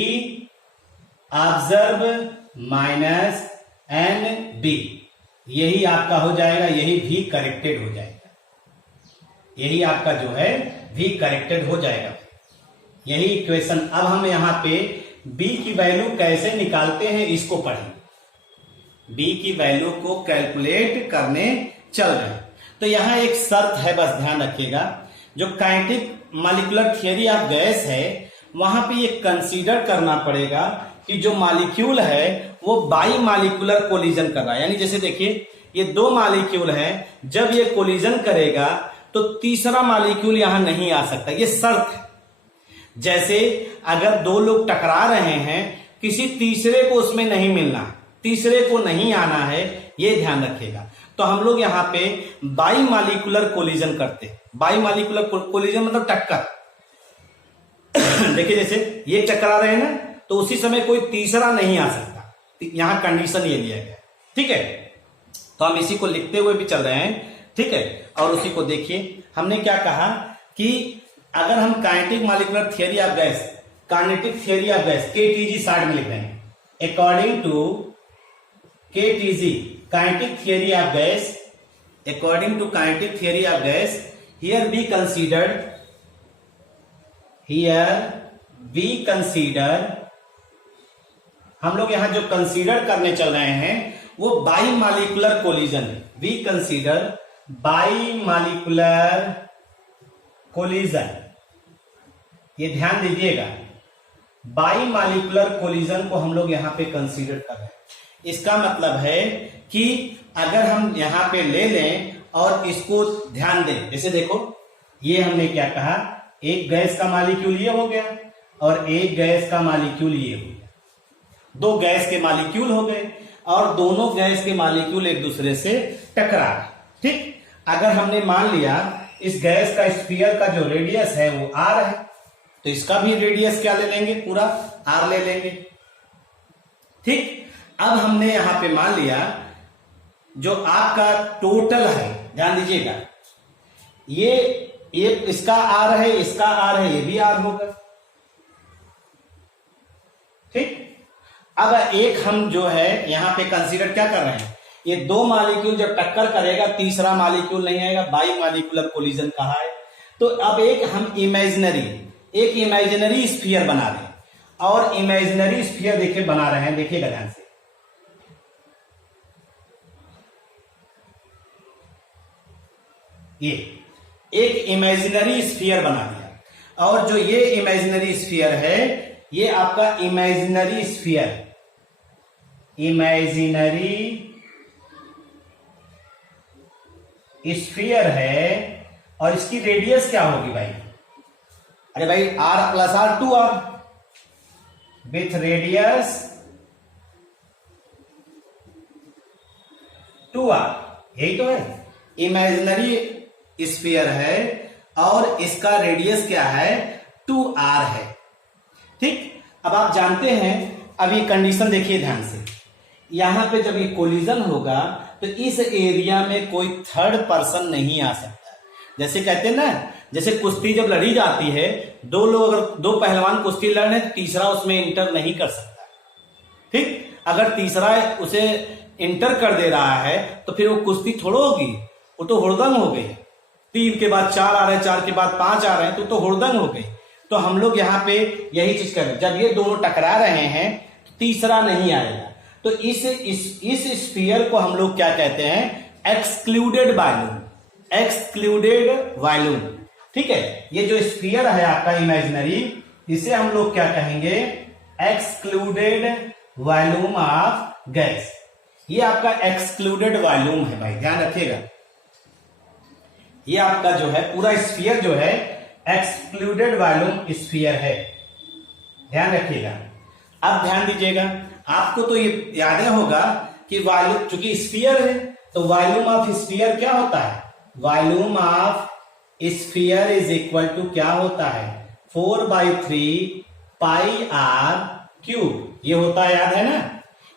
ऑब्जर्व माइनस NB, यही आपका हो जाएगा, यही V करेक्टेड हो जाएगा। यही आपका जो है V करेक्टेड हो जाएगा। यही इक्वेशन। अब हम यहां पे B की वैल्यू कैसे निकालते हैं इसको पढ़ें। B की वैल्यू को कैलकुलेट करने चल रहे हैं। तो यहां एक शर्त है, बस ध्यान रखिएगा। जो kinetic molecular theory of gas है वहां पे ये कंसीडर करना पड़ेगा कि जो मॉलिक्यूल है वो बाई मॉलिक्यूलर कोलिजन कर रहा है। यानी जैसे देखिए ये दो मॉलिक्यूल है, जब ये कोलिजन करेगा तो तीसरा मॉलिक्यूल यहां नहीं आ सकता, ये शर्त है। जैसे अगर दो लोग टकरा रहे हैं, किसी तीसरे को उसमें नहीं मिलना, तीसरे को नहीं आना है, ये ध्यान रखिएगा। तो हम लोग यहाँ पे बाई मॉलिक्यूलर कोलिजन करते हैं। बाई मॉलिक्यूलर कोलिजन मतलब टक्कर। देखिए जैसे ये टकरा रहे हैं ना, तो उसी समय कोई तीसरा नहीं आ सकता। यहां कंडीशन ये लिया गया, ठीक है। तो हम इसी को लिखते हुए भी चल रहे हैं, ठीक है। और उसी को देखिए, हमने क्या कहा कि अगर हम kinetic molecular theory of gas, kinetic theory of gas KTG short में लिख रहे हैं, according to KTG kinetic theory of gas, according to kinetic theory of gas, here we consider, हम लोग यहां जो कंसीडर करने चल रहे हैं वो बाई मॉलिक्यूलर कोलिजन है। We consider by molecular collision, ये ध्यान दीजिएगा। बाई मॉलिक्यूलर कोलिजन को हम लोग यहां पे कंसीडर कर रहे हैं। इसका मतलब है कि अगर हम यहां पे ले लें और इसको ध्यान दें, जैसे देखो ये हमने क्या कहा, एक गैस का मॉलिक्यूल ये हो गया और एक गैस का मॉलिक्यूल ये हो गया। दो गैस के मॉलिक्यूल हो गए और दोनों गैस के मॉलिक्यूल एक दूसरे से टकरा गए, ठीक। अगर हमने मान लिया इस गैस का स्फीयर का जो रेडियस है वो R है, तो इसका भी रेडियस क्या ले लेंगे? पूरा R ले लेंगे, ठीक। अब हमने यहां पे मान लिया जो आपका टोटल है, ध्यान दीजिएगा, ये इसका R है, इसका R है, ये भी R होगा, ठीक। अब एक हम जो है यहां पे कंसीडर क्या कर रहे हैं, ये दो मॉलिक्यूल जब टक्कर करेगा तीसरा मॉलिक्यूल नहीं आएगा, बाई मॉलिक्यूलर कोलिजन कहा है। तो अब एक हम इमेजिनरी स्फीयर बना रहे हैं, और इमेजिनरी स्फीयर देखिए बना रहे हैं, देखिएगा ध्यान से। ये एक इमेजिनरी स्फीयर बना दिया, और जो ये इमेजिनरी स्फीयर है ये आपका इमेजिनरी स्फीयर है, और इसकी रेडियस क्या होगी भाई? अरे भाई R plus R 2R with radius 2R, यही तो है। इमेजिनरी स्फीयर है और इसका रेडियस क्या है? 2R है, ठीक। अब आप जानते हैं, अब ये कंडीशन देखिए ध्यान से, यहां पे जब ये कोलिजन होगा तो इस एरिया में कोई थर्ड पर्सन नहीं आ सकता। जैसे कहते हैं ना, जैसे कुश्ती जब लड़ी जाती है, दो लोग, अगर दो पहलवान कुश्ती लड़ रहे हैं तो तीसरा उसमें इंटर नहीं कर सकता, ठीक। अगर तीसरा उसे इंटर कर दे रहा है तो फिर वो कुश्ती थोड़ो होगी, वो तो हुड़दंग हो गई। 3 के बाद 4 आ रहे हैं, 4 के बाद 5 आ रहे हैं, तो हुड़दंग हो गई। तो हम लोग यहाँ पे यही चीज कर रहे हैं, जब ये दोनों टकरा रहे हैं तो तीसरा नहीं आएगा। तो इस स्फीयर को हम लोग क्या कहते हैं? एक्सक्लूडेड वॉल्यूम, ठीक है। ये जो स्फीयर है आपका इमेजिनरी, इसे हम लोग क्या कहेंगे? Excluded volume of gas. ये आपका एक्सक्लूडेड वॉल्यूम है भाई, ध्यान रखिएगा। ये आपका जो है पूरा स्फीयर जो है एक्सक्लूडेड वॉल्यूम स्फीयर है, ध्यान रखिएगा। अब ध्यान दीजिएगा, आपको तो ये याद होगा कि वॉल्यूम, चूंकि स्फीयर है तो वॉल्यूम ऑफ स्फीयर क्या होता है, volume of sphere is equal to क्या होता है, 4/3 पाई आर क्यूब। ये होता है, याद है ना।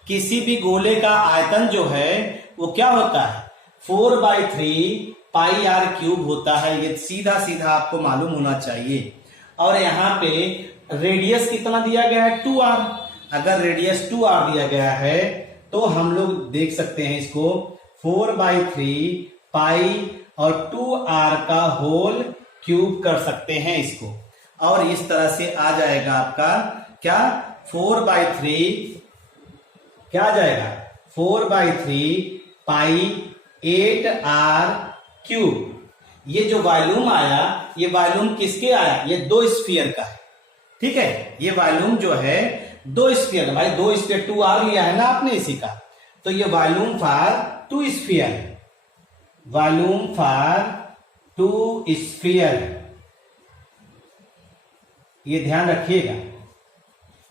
किसी भी गोले का आयतन जो है वो क्या होता है, 4/3 पाई आर क्यूब होता है। ये सीधा सीधा आपको मालूम होना चाहिए। और यहाँ पे रेडियस कितना दिया गया है, 2r। अगर रेडियस 2r दिया गया है तो हम लोग देख सकते हैं इसको 4/3 पाई और 2r का होल क्यूब कर सकते हैं इसको। और इस तरह से आ जाएगा आपका क्या, 4/3 क्या आ जाएगा, 4/3 पाई 8r क्यूब। ये जो वॉल्यूम आया, ये वॉल्यूम किसके आया, ये दो स्फीयर का है, ठीक है। ये वॉल्यूम जो है दो स्फीयर, भाई दो स्फीयर 2r लिया है ना आपने इसी का, तो ये volume for 2 sphere, volume for 2 sphere, ये ध्यान रखिएगा।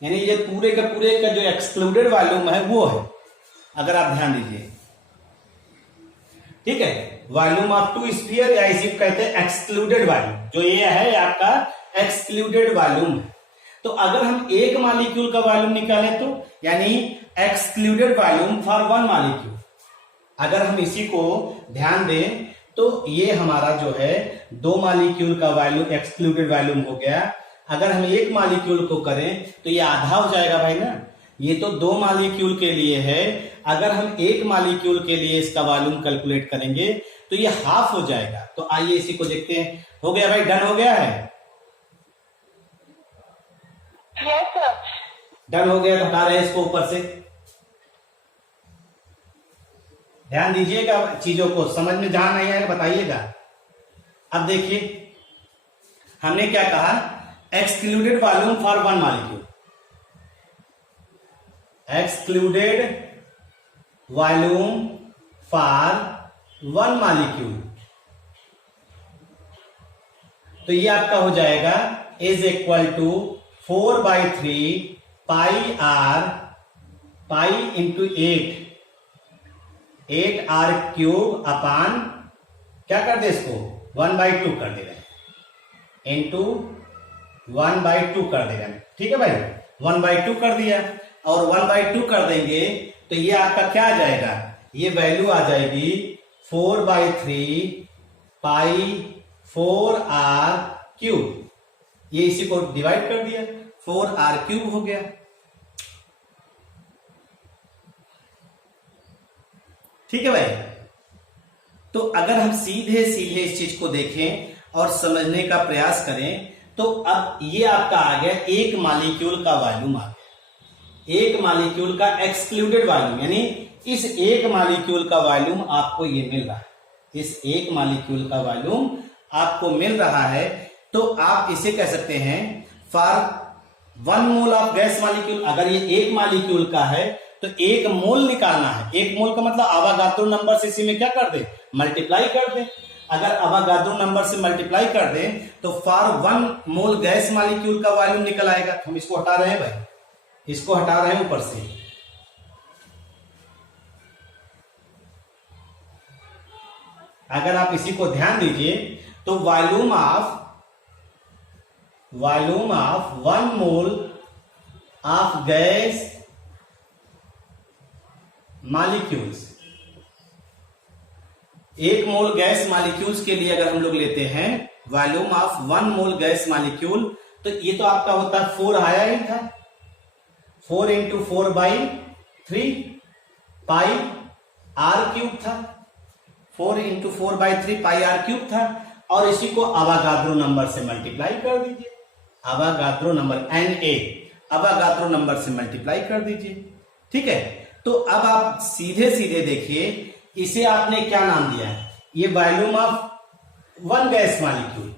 यानी ये पूरे का जो एक्सक्लूडेड वॉल्यूम है वो है, अगर आप ध्यान दीजिए, ठीक है। वॉल्यूम ऑफ 2 स्फीयर या इसी को कहते हैं एक्सक्लूडेड वॉल्यूम। जो ये है आपका एक्सक्लूडेड वॉल्यूम है। तो अगर हम एक मॉलिक्यूल का वॉल्यूम निकालें तो यानी एक्सक्लूडेड वॉल्यूम फॉर 1 मॉलिक्यूल, अगर हम इसी को ध्यान दें तो ये हमारा जो है 2 मॉलिक्यूल का वॉल्यूम एक्सक्लूडेड वॉल्यूम हो गया। अगर हम एक मॉलिक्यूल को करें तो ये आधा हो जाएगा भाई ना, ये तो 2 मॉलिक्यूल के लिए है। अगर हम एक मॉलिक्यूल के लिए इसका वॉल्यूम कैलकुलेट करेंगे तो ये हाफ हो जाएगा। तो आइए इसी को देखते हैं। हो गया भाई, डन हो गया है, यस सर। डन हो गया तो हटा रहे हैं इसको ऊपर से। ध्यान दीजिएगा, चीजों को समझ में जहां नहीं आएगा बताइएगा। अब देखिए हमने क्या कहा, excluded volume for 1 molecule, excluded volume for 1 molecule. तो ये आपका हो जाएगा is equal to 4/3 pi R, pi into 8r cube upon क्या कर दे इसको 1/2 कर दे रहे हैं, इंटू 1/2 कर दे रहे हैं, ठीक है भाई। 1/2 कर दिया और 1/2 कर देंगे तो ये आपका क्या आ जाएगा, ये वैल्यू आ जाएगी 4/3 पाई 4r क्यूब। ये इसी को डिवाइड कर दिया, 4r क्यूब हो गया, ठीक है भाई। तो अगर हम सीधे सीधे इस चीज को देखें और समझने का प्रयास करें तो अब ये आपका आ गया एक मॉलिक्यूल का वॉल्यूम आ गया, एक मॉलिक्यूल का एक्सक्लूडेड वॉल्यूम, यानी इस एक मॉलिक्यूल का वॉल्यूम आपको ये मिल रहा है, इस एक मॉलिक्यूल का वॉल्यूम आपको मिल रहा है। तो आप इसे कह सकते हैं for 1 mole of gas molecule. अगर ये एक मॉलिक्यूल का है तो 1 मोल निकालना है। 1 मोल का मतलब अवागाद्रो नंबर से इसी में क्या कर दे, मल्टीप्लाई कर दे। अगर अवागाद्रो नंबर से मल्टीप्लाई कर दे तो फॉर 1 मोल गैस मॉलिक्यूल का वॉल्यूम निकल आएगा। हम इसको हटा रहे हैं भाई, इसको हटा रहे हैं ऊपर से। अगर आप इसी को ध्यान दीजिए तो volume of 1 mole of gas molecules, 1 mole gas molecules के लिए अगर हम लोग लेते हैं volume of 1 mole gas molecule, तो ये तो आपका होता है 4 आया ही था, 4 इंटू 4/3 पाई आर क्यूब था, 4 इंटू 4/3 पाई आर क्यूब था। और इसी को अवागाद्रो नंबर से मल्टीप्लाई कर दीजिए, अवागाद्रो नंबर Na, अवागाद्रो नंबर से मल्टीप्लाई कर दीजिए, ठीक है। तो अब आप सीधे सीधे देखिए, इसे आपने क्या नाम दिया है, ये volume of 1 gas molecule,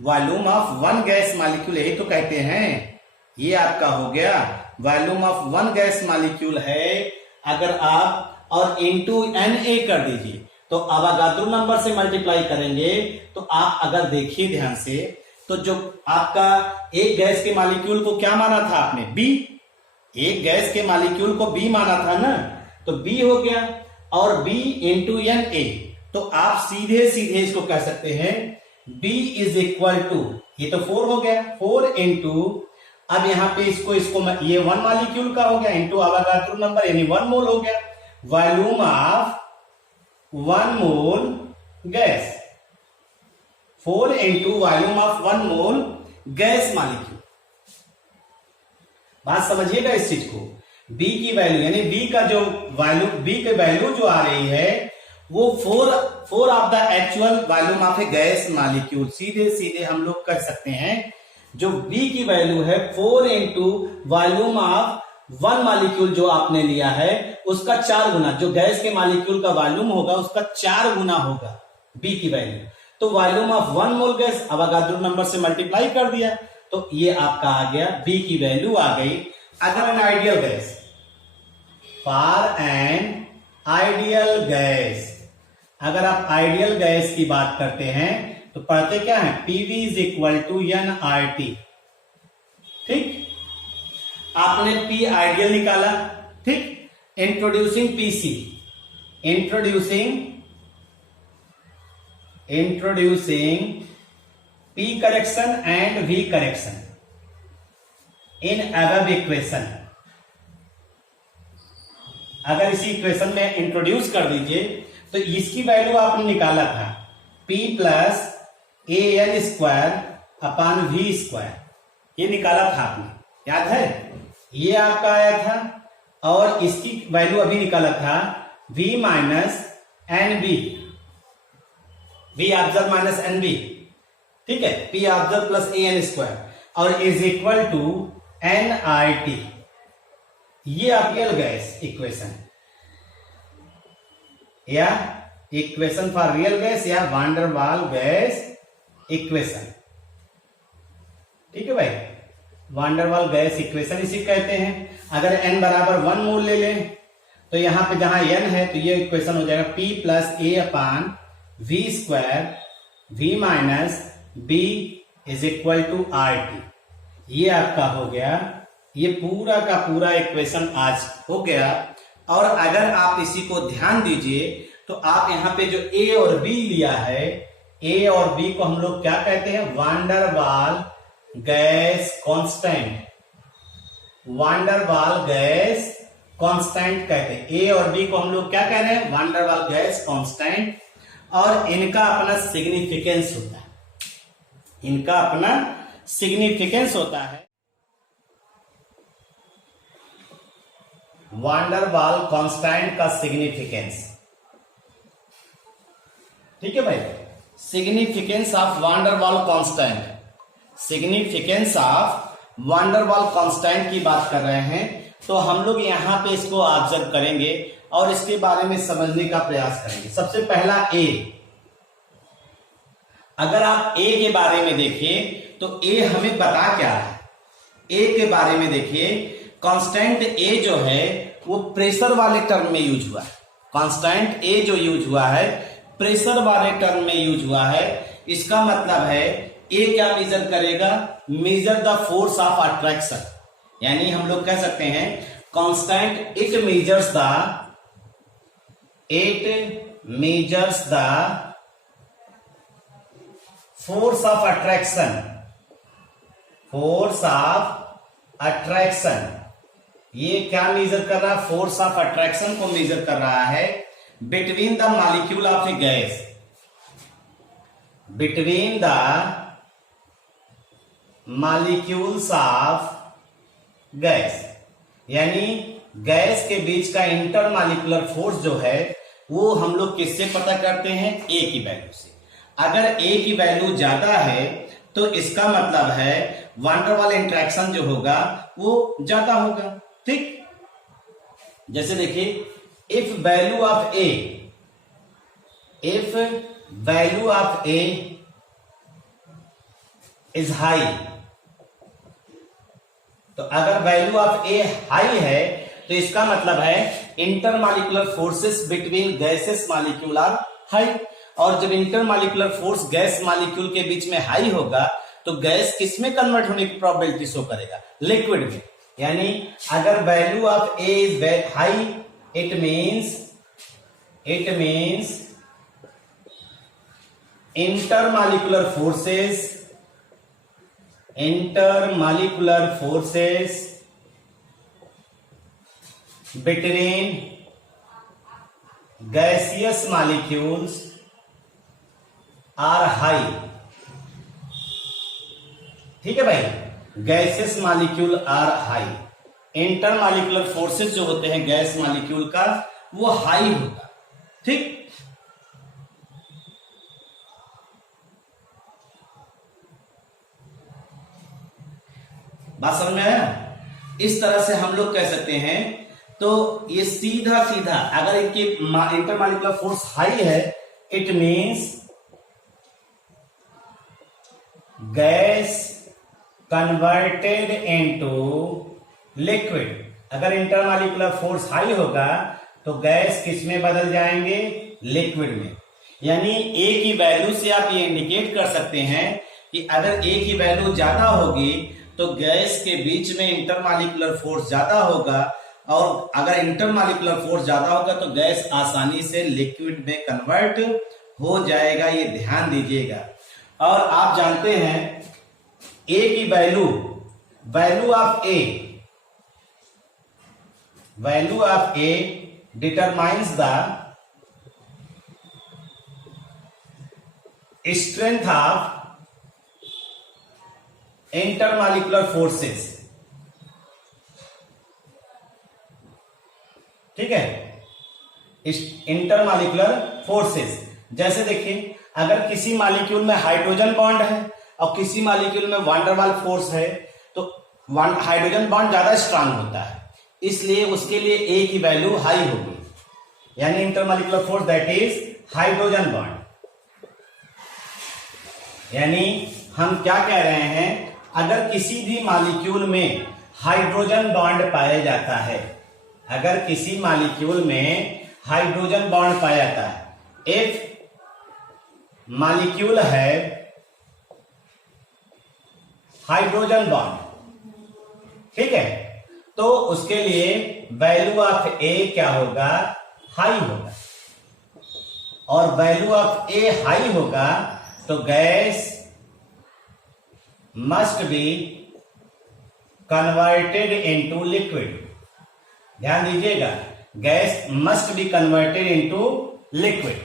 volume of 1 gas molecule यही तो कहते हैं। ये आपका हो गया volume of one gas molecule है, अगर आप और इनटू Na कर दीजिए तो अवागाद्रो नंबर से मल्टीप्लाई करेंगे तो आप अगर देखिए ध्यान से तो जो आपका एक गैस के मॉलिक्यूल को क्या माना था आपने, बी, एक गैस के मॉलिक्यूल को बी माना था ना, तो बी हो गया और बी इंटू Na, तो आप सीधे सीधे इसको कह सकते हैं B इज इक्वल टू, ये तो 4 हो गया, 4 इंटू, अब यहां पे इसको ये वन मॉलिक्यूल का हो गया इंटू अवागाद्रो नंबर यानी 1 मोल हो गया, volume of 1 mole gas, 4 into volume of 1 mole gas molecule. बात समझिएगा इस चीज को, B की वैल्यू यानी B का जो वैल्यू, B की वैल्यू जो आ रही है वो 4 of the actual volume of a gas molecule. सीधे सीधे हम लोग कह सकते हैं जो B की वैल्यू है 4 इंटू वॉल्यूम ऑफ 1 मॉलिक्यूल जो आपने लिया है उसका 4 गुना, जो गैस के मॉलिक्यूल का वॉल्यूम होगा उसका 4 गुना होगा B की वैल्यू। तो volume of 1 mole gas Avogadro number से मल्टीप्लाई कर दिया तो ये आपका आ गया, B की वैल्यू आ गई। अगर an ideal gas, for an ideal gas, अगर आप आइडियल गैस की बात करते हैं तो पढ़ते क्या है, P V is equal to NRT, ठीक, आपने पी आइडियल निकाला, ठीक, introducing P C, introducing P correction and V correction in above equation. अगर इसी इक्वेशन में इंट्रोड्यूस कर दीजिए तो इसकी वैल्यू आपने निकाला था P plus AN square upon V square, ये निकाला था आपने, याद है, ये आपका आया था, और इसकी वैल्यू अभी निकाला था V minus NB, V observe minus NB, ठीक है, P observe plus AN square और इज इक्वल टू NRT, ये आपकी गैस इक्वेशन या इक्वेशन फॉर रियल गैस या वान डेर वाल गैस इक्वेशन, ठीक है भाई, वान डेर वाल गैस इक्वेशन इसी कहते हैं। अगर n बराबर 1 मोल ले लें तो यहां पे जहां n है तो ये इक्वेशन हो जाएगा P plus A upon V square V minus B is equal to RT, ये आपका हो गया, ये पूरा का पूरा इक्वेशन आज हो गया। और अगर आप इसी को ध्यान दीजिए तो आप यहां पे जो A और B लिया है, A और B को हम लोग क्या कहते हैं, van der Waal gas constant, वान डेर वाल गैस कांस्टेंट कहते हैं। A और B को हम लोग क्या कह रहे हैं, van der Waal gas constant, और इनका अपना सिग्निफिकेंस होता है, इनका अपना सिग्निफिकेंस होता है। वान डेर वाल कांस्टेंट का सिग्निफिकेंस, ठीक है भाई, सिग्निफिकेंस ऑफ वान डेर वाल constant, significance of one der वाल कांस्टेंट की बात कर रहे हैं तो हम लोग यहां पे इसको ऑब्जर्व करेंगे और इसके बारे में समझने का प्रयास करेंगे। सबसे पहला A, अगर आप A के बारे में देखिए तो A हमें बता क्या है, A के बारे में देखिए, कांस्टेंट A जो है वो प्रेशर वाले टर्म में यूज हुआ है, कांस्टेंट A जो यूज हुआ है प्रेशर वाले टर्म में यूज हुआ है। इसका मतलब है A क्या मेजर करेगा, measure the force of attraction, यानी हम लोग कह सकते हैं constant it measures the force of attraction, force of attraction, ये क्या मेजर कर रहा है, फोर्स ऑफ अट्रैक्शन को मेजर कर रहा है between the molecule of a gas, between the molecules of gas, यानी गैस के बीच का इंटर मॉलिक्यूलर फोर्स जो है वो हम लोग किससे पता करते हैं, A की वैल्यू से। अगर A की वैल्यू ज्यादा है तो इसका मतलब है वान डेर वाल इंटरेक्शन जो होगा वो ज्यादा होगा, ठीक। जैसे देखिए, if value of A is high, तो अगर वैल्यू ऑफ ए हाई है तो इसका मतलब है intermolecular forces between gases molecule are high. और जब इंटरमॉलिक्यूलर फोर्स गैस मॉलिक्यूल के बीच में हाई होगा तो गैस किस में कन्वर्ट होने की प्रोबेबिलिटी शो करेगा? लिक्विड में। यानी अगर value of A is high, it means intermolecular forces between gaseous molecules are high। ठीक है भाई, gaseous molecule are high, intermolecular forces जो होते हैं गैस मॉलिक्यूल का वो हाई होगा। ठीक, बात समझ में आया? इस तरह से हम लोग कह सकते हैं। तो ये सीधा सीधा अगर इनकी इंटरमॉलिक्यूलर फोर्स हाई है, it means gas converted into liquid. अगर इंटरमॉलिक्यूलर फोर्स हाई होगा तो गैस किस में बदल जाएंगे? लिक्विड में। यानी ए की वैल्यू से आप ये इंडिकेट कर सकते हैं कि अगर ए की वैल्यू ज्यादा होगी तो गैस के बीच में इंटरमॉलिक्यूलर फोर्स ज्यादा होगा, और अगर इंटरमॉलिक्यूलर फोर्स ज्यादा होगा तो गैस आसानी से लिक्विड में कन्वर्ट हो जाएगा। ये ध्यान दीजिएगा। और आप जानते हैं ए की value of A determines the strength of intermolecular forces. ठीक है, इंटरमॉलिक्यूलर फोर्सेस जैसे देखिए, अगर किसी मॉलिक्यूल में हाइड्रोजन बॉन्ड है और किसी मॉलिक्यूल में वान डेर वाल फोर्स है तो हाइड्रोजन बॉन्ड ज्यादा स्ट्रांग होता है, इसलिए उसके लिए ए की वैल्यू हाई होगी। यानी intermolecular force that is hydrogen bond. यानी हम क्या कह रहे हैं, अगर किसी भी मॉलिक्यूल में हाइड्रोजन बॉन्ड पाया जाता है, अगर किसी मॉलिक्यूल में हाइड्रोजन बॉन्ड पाया जाता है, इफ मॉलिक्यूल है हाइड्रोजन बॉन्ड, ठीक है, तो उसके लिए वैल्यू ऑफ ए क्या होगा? हाई होगा। और वैल्यू ऑफ ए हाई होगा तो gas must be converted into liquid. ध्यान दीजिएगा, gas must be converted into liquid.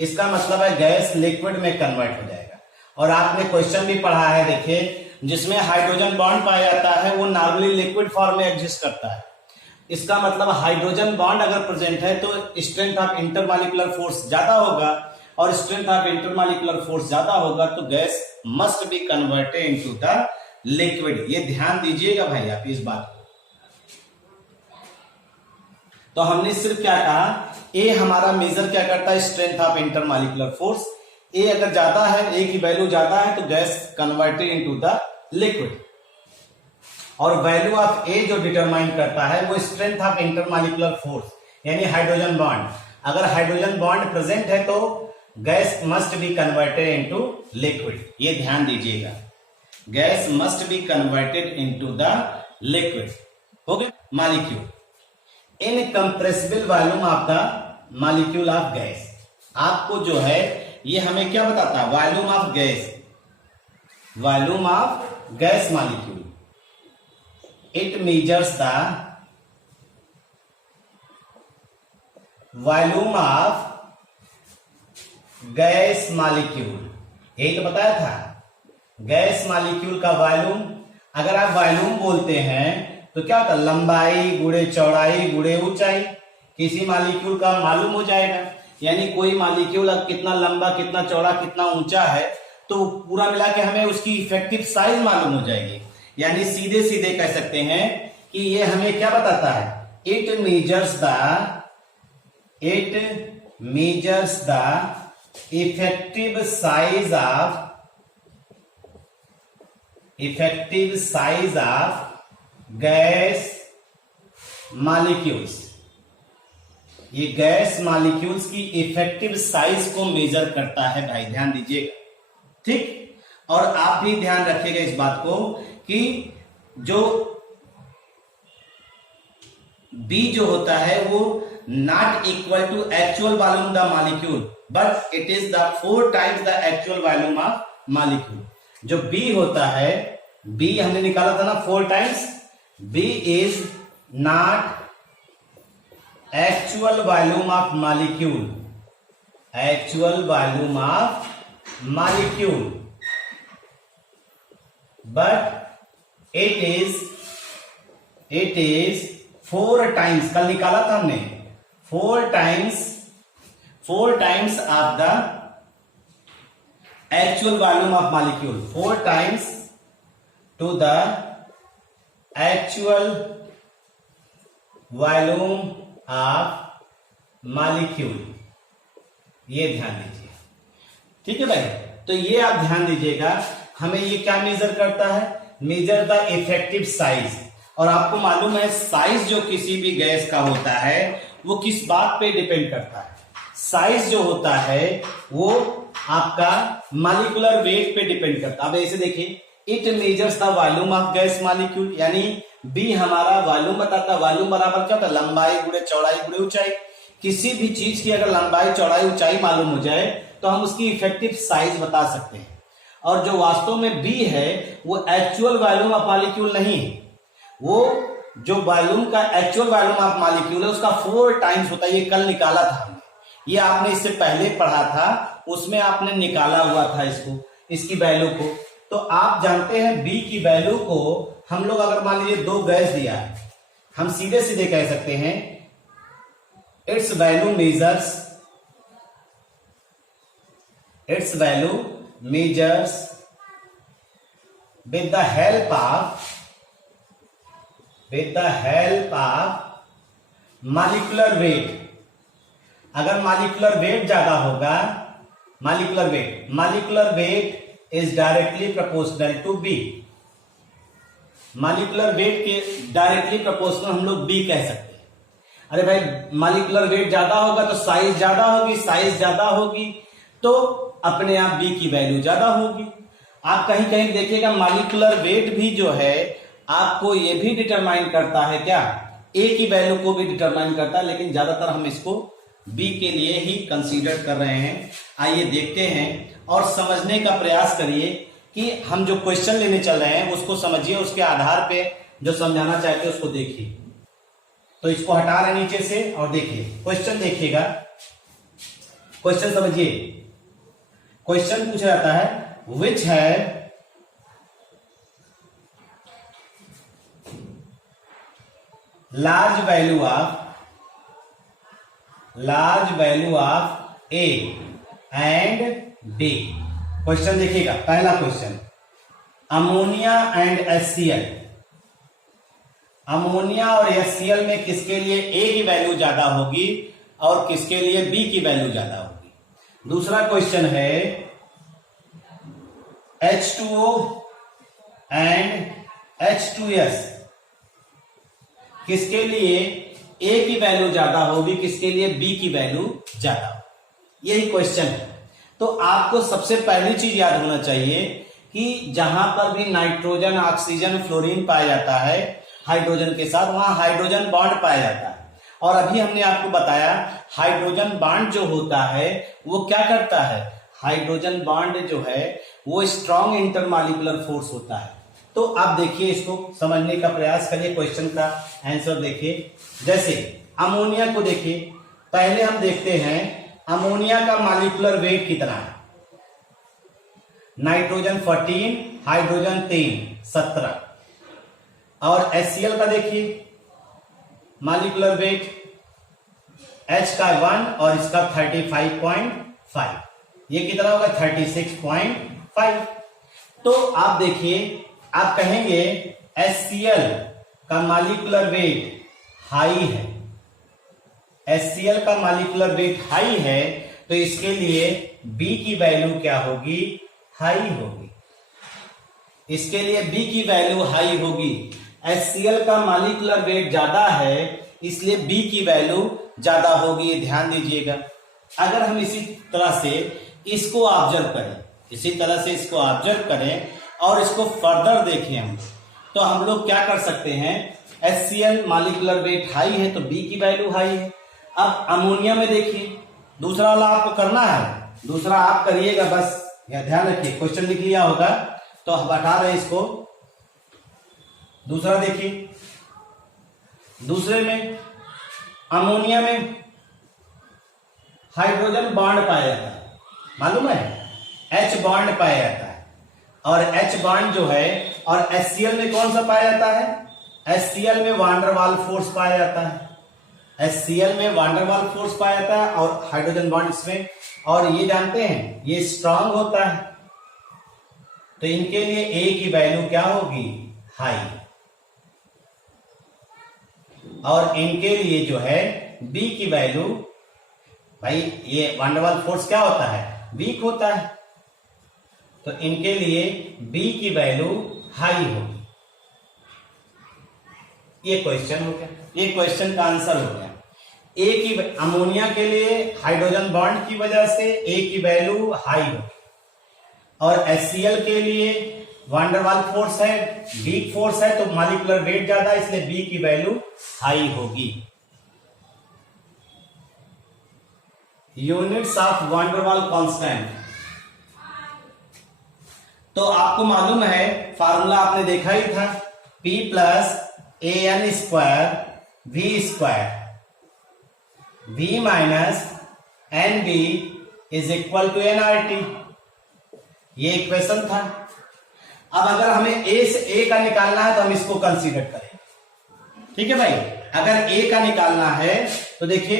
इसका मतलब है गैस लिक्विड में कन्वर्ट हो जाएगा। और आपने क्वेश्चन भी पढ़ा है, देखिए, जिसमें हाइड्रोजन बॉन्ड पाया जाता है वो नॉर्मली लिक्विड फॉर्म में एग्जिस्ट करता है। इसका मतलब हाइड्रोजन बॉन्ड अगर प्रेजेंट है तो स्ट्रेंथ ऑफ इंटरमॉलिक्यूलर फोर्स ज्यादा होगा, और स्ट्रेंथ ऑफ इंटरमॉलिक्यूलर फोर्स ज्यादा होगा तो gas must be converted into the liquid. ये ध्यान दीजिएगा भाई आप इस बात को। तो हमने सिर्फ क्या कहा, ए हमारा मेजर क्या करता है? Strength of intermolecular force. A अगर ज्यादा है, ए की वैल्यू ज्यादा है तो gas converted into the liquid. और वैल्यू ऑफ ए जो डिटरमाइन करता है वो स्ट्रेंथ ऑफ इंटरमॉलिक्यूलर फोर्स, यानी हाइड्रोजन बॉन्ड। अगर हाइड्रोजन बॉन्ड प्रेजेंट है तो gas must be converted into liquid. ये ध्यान दीजिएगा, gas must be converted into the liquid. हो गया molecule. Incompressible volume of the molecule of gas. आपको जो है ये हमें क्या बताता है? Volume of gas, volume of gas molecule. It measures the volume of gas molecule. यही तो बताया था, गैस मॉलिक्यूल का वॉल्यूम। अगर आप वॉल्यूम बोलते हैं तो क्या होता है? लंबाई गुणे चौड़ाई गुणे ऊंचाई। किसी मॉलिक्यूल का मालूम हो जाएगा, यानी कोई मॉलिक्यूल अब कितना लंबा, कितना चौड़ा, कितना ऊंचा है तो पूरा मिला के हमें उसकी इफेक्टिव साइज मालूम हो जाएगी। यानी सीधे सीधे कह सकते हैं कि ये हमें क्या बताता है? It measures the effective size of gas molecules, ये गैस मॉलिक्यूल्स की इफेक्टिव साइज को मेजर करता है भाई, ध्यान दीजिएगा, ठीक। और आप भी ध्यान रखिएगा इस बात को कि जो B जो होता है वो not equal to actual volume the molecule but it is the 4 times the actual volume of molecule. जो B होता है, B हमने निकाला था ना 4 times, B is not actual volume of molecule, actual volume of molecule but it is 4 times, कल निकाला था हमने 4 times of the actual volume of molecule, 4 times to the actual volume of molecule, ये ध्यान दीजिए, ठीक है भाई। तो ये आप ध्यान दीजिएगा, हमें ये क्या मेजर करता है, मेजर द इफेक्टिव साइज। और आपको मालूम है साइज जो किसी भी गैस का होता है वो किस बात पे डिपेंड करता है, साइज जो होता है वो आपका मॉलिक्यूलर वेट पे डिपेंड करता है। अब ऐसे देखिए, it measures the volume of gas molecule, यानी बी हमारा वॉल्यूम बताता है। वॉल्यूम बराबर क्या होता है, लंबाई गुणे चौड़ाई गुणे ऊंचाई। किसी भी चीज की अगर लंबाई चौड़ाई ऊंचाई मालूम हो जाए तो हम उसकी इफेक्टिव साइज बता सकते हैं। और जो वास्तव में बी है वो एक्चुअल वॉल्यूम ऑफ मॉलिक्यूल नहीं है, वो जो वॉल्यूम का एक्चुअल वॉल्यूम ऑफ मॉलिक्यूल है उसका 4 टाइम्स होता है। ये कल निकाला था हमने, ये आपने इससे पहले पढ़ा था, उसमें आपने निकाला हुआ था इसको, इसकी वैल्यू को। तो आप जानते हैं बी की वैल्यू को हम लोग अगर मान लीजिए 2 गैस दिया है, हम सीधे सीधे कह सकते हैं its value measures with the help of molecular weight। अगर मॉलिक्यूलर वेट ज्यादा होगा, molecular weight is directly proportional to B, molecular weight के डायरेक्टली प्रोपोर्शनल हम लोग बी कह सकते हैं। अरे भाई मॉलिक्यूलर वेट ज्यादा होगा तो साइज ज्यादा होगी, साइज ज्यादा होगी तो अपने आप बी की वैल्यू ज्यादा होगी। आप कहीं कहीं देखिएगा मॉलिक्यूलर वेट भी जो है आपको ये भी डिटरमाइन करता है, क्या ए की वैल्यू को भी डिटरमाइन करता है, लेकिन ज्यादातर हम इसको बी के लिए ही कंसीडर कर रहे हैं। आइए देखते हैं और समझने का प्रयास करिए कि हम जो क्वेश्चन लेने चल रहे हैं उसको समझिए, उसके आधार पे जो समझाना चाहते हैं उसको देखिए। तो इसको हटा रहे नीचे से और देखिए क्वेश्चन, देखिएगा क्वेश्चन समझिए। क्वेश्चन पूछा जाता है विच है large value of A and B। Question देखिएगा, पहला question, ammonia and HCl, ammonia और HCl में किसके लिए A की वैल्यू ज्यादा होगी और किसके लिए B की वैल्यू ज्यादा होगी। दूसरा क्वेश्चन है H2O एंड H2S, किसके लिए A की वैल्यू ज्यादा होगी, किसके लिए B की वैल्यू ज्यादा होगी, यही क्वेश्चन है। तो आपको सबसे पहली चीज याद होना चाहिए कि जहां पर भी नाइट्रोजन, ऑक्सीजन, फ्लोरीन पाया जाता है हाइड्रोजन के साथ, वहां हाइड्रोजन बॉन्ड पाया जाता है। और अभी हमने आपको बताया हाइड्रोजन बॉन्ड जो होता है वो क्या करता है, हाइड्रोजन बॉन्ड जो है वो स्ट्रॉन्ग इंटरमॉलिक्यूलर फोर्स होता है। तो आप देखिए, इसको समझने का प्रयास करिए, क्वेश्चन का आंसर देखिए। जैसे अमोनिया को देखिए, पहले हम देखते हैं अमोनिया का मॉलिक्यूलर वेट कितना है, नाइट्रोजन 14, हाइड्रोजन 3, 17। और HCl का देखिए मॉलिक्यूलर वेट, H का 1 और इसका 35.5, ये कितना होगा 36.5। तो आप देखिए, आप कहेंगे HCl का मॉलिक्यूलर वेट हाई है, HCl का मॉलिक्यूलर वेट हाई है, तो इसके लिए B की वैल्यू क्या होगी, हाई होगी। इसके लिए B की वैल्यू हाई होगी। HCl का मॉलिक्यूलर वेट ज्यादा है, इसलिए B की वैल्यू ज्यादा होगी, ये ध्यान दीजिएगा। अगर हम इसी तरह से इसको ऑब्जर्व करें, इसी तरह से इसको ऑब्जर्व करें और इसको फर्दर देखें हम, तो हम लोग क्या कर सकते हैं, HCl मॉलिक्यूलर वेट हाई है तो B की वैल्यू हाई है। अब अमोनिया में देखिए, दूसरा वाला आपको करना है, दूसरा आप करिएगा, बस यह ध्यान रखिए, क्वेश्चन लिख लिया होगा तो हम हटा रहे हैं इसको। दूसरा देखिए, दूसरे में अमोनिया में हाइड्रोजन बॉन्ड पाया जाता है, मालूम है, H बॉन्ड पाया जाता है, और H बॉन्ड जो है, और HCl में कौन सा पाया जाता है, HCl में वांडरवाल फोर्स पाया जाता है, HCl में वांडरवाल फोर्स पाया जाता है और हाइड्रोजन बॉन्ड इसमें, और ये जानते हैं ये स्ट्रांग होता है, तो इनके लिए A की वैल्यू क्या होगी, हाई, और इनके लिए जो है B की वैल्यू, भाई ये वांडरवाल फोर्स क्या होता है, वीक होता है, तो इनके लिए B की वैल्यू हाई होगी। ये क्वेश्चन हो गया, ये क्वेश्चन का आंसर हो गया। ए की अमोनिया के लिए हाइड्रोजन बॉन्ड की वजह से ए की वैल्यू हाई होगी, और HCl के लिए वांडरवाल फोर्स है, वीक फोर्स है, तो मॉलिक्यूलर वेट ज्यादा, इसलिए बी की वैल्यू हाई होगी। यूनिट्स ऑफ वांडरवाल कांस्टेंट, तो आपको मालूम है फार्मूला आपने देखा ही था, P plus AN square V square, V minus NV is equal to NRT, ये इक्वेशन था। अब अगर हमें A से A का निकालना है तो हम इसको कंसीडर करें, ठीक है भाई। अगर A का निकालना है तो देखिए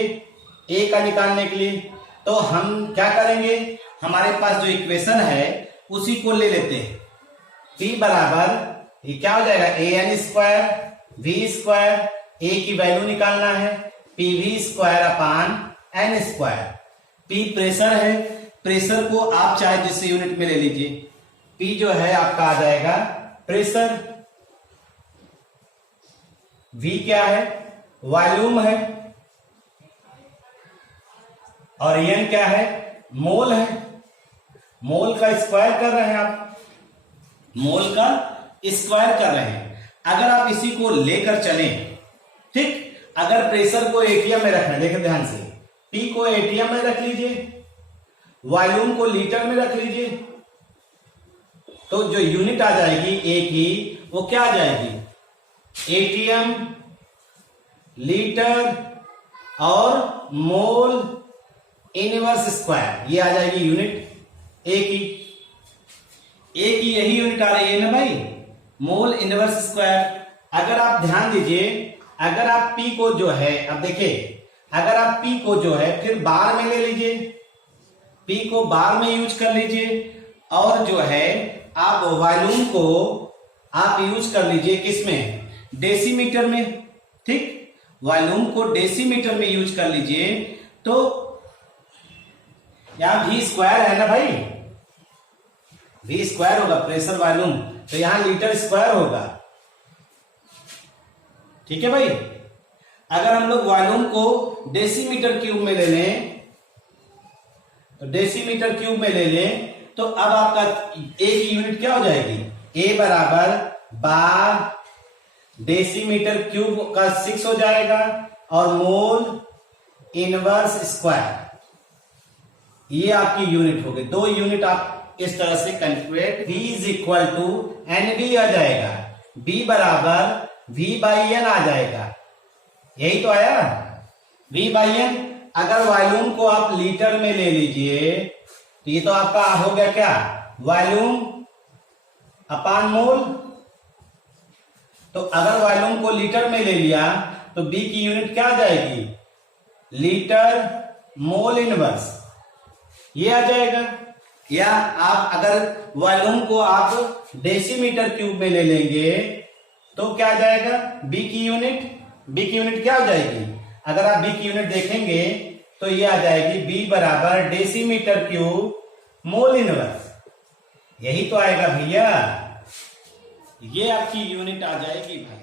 A का निकालने के लिए तो हम क्या करेंगे, हमारे पास जो इक्वेशन है उसी को ले लेते हैं। P बराबर ये क्या हो जाएगा, AN square V square, A की वैल्यू निकालना है, PV square upon N square. P pressure है, प्रेशर को आप चाहे जिस यूनिट में ले लीजिए, P जो है आपका आ जाएगा प्रेशर, V क्या है, वॉल्यूम है, और N क्या है, मोल है। मोल का स्क्वायर कर रहे हैं आप, मोल का स्क्वायर कर रहे हैं। अगर आप इसी को लेकर चले, ठीक, अगर प्रेशर को एटीएम में रखना है, देखिए ध्यान से, P को एटीएम में रख लीजिए, वॉल्यूम को लीटर में रख लीजिए, तो जो यूनिट आ जाएगी A की वो क्या आ जाएगी, एटीएम, लीटर और मोल इनवर्स स्क्वायर, ये आ जाएगी यूनिट A की। A की यही यूनिट आ रही है ना भाई, मोल इनवर्स स्क्वायर। अगर आप ध्यान दीजिए, अगर आप P को जो है, अब देखिए, अगर आप P को जो है फिर बार में ले लीजिए, P को बार में यूज कर लीजिए, और जो है आप वॉल्यूम को आप यूज कर लीजिए किसमें, डेसीमीटर में, ठीक, वॉल्यूम को डेसीमीटर में यूज कर लीजिए, तो यहां V स्क्वायर है ना भाई, V स्क्वायर होगा प्रेशर वॉल्यूम, तो यहां लीटर स्क्वायर होगा, ठीक है भाई। अगर हम लोग वॉल्यूम को डेसीमीटर क्यूब में ले लें, तो डेसीमीटर क्यूब में ले लें, तो अब आपका A की यूनिट क्या हो जाएगी, A बराबर बार डेसीमीटर क्यूब का 6 हो जाएगा, और मोल इनवर्स स्क्वायर, ये आपकी यूनिट हो गई। दो यूनिट आप इस तरह से calculate, V is equal to NV आ जाएगा, B बराबर V बाई N आ जाएगा, यही तो आया V बाई N। अगर वॉल्यूम को आप लीटर में ले लीजिए तो ये तो आपका हो गया क्या, वॉल्यूम अपान मोल, तो अगर वॉल्यूम को लीटर में ले लिया तो B की यूनिट क्या आ जाएगी, लीटर मोल इनवर्स, ये आ जाएगा। या आप अगर वॉल्यूम को आप डेसीमीटर क्यूब में ले लेंगे तो क्या आ जाएगा, B की यूनिट क्या हो जाएगी, अगर आप B की यूनिट देखेंगे तो ये आ जाएगी B बराबर डेसीमीटर क्यूब मोल इनवर्स, यही तो आएगा भैया, ये आपकी यूनिट आ जाएगी भाई।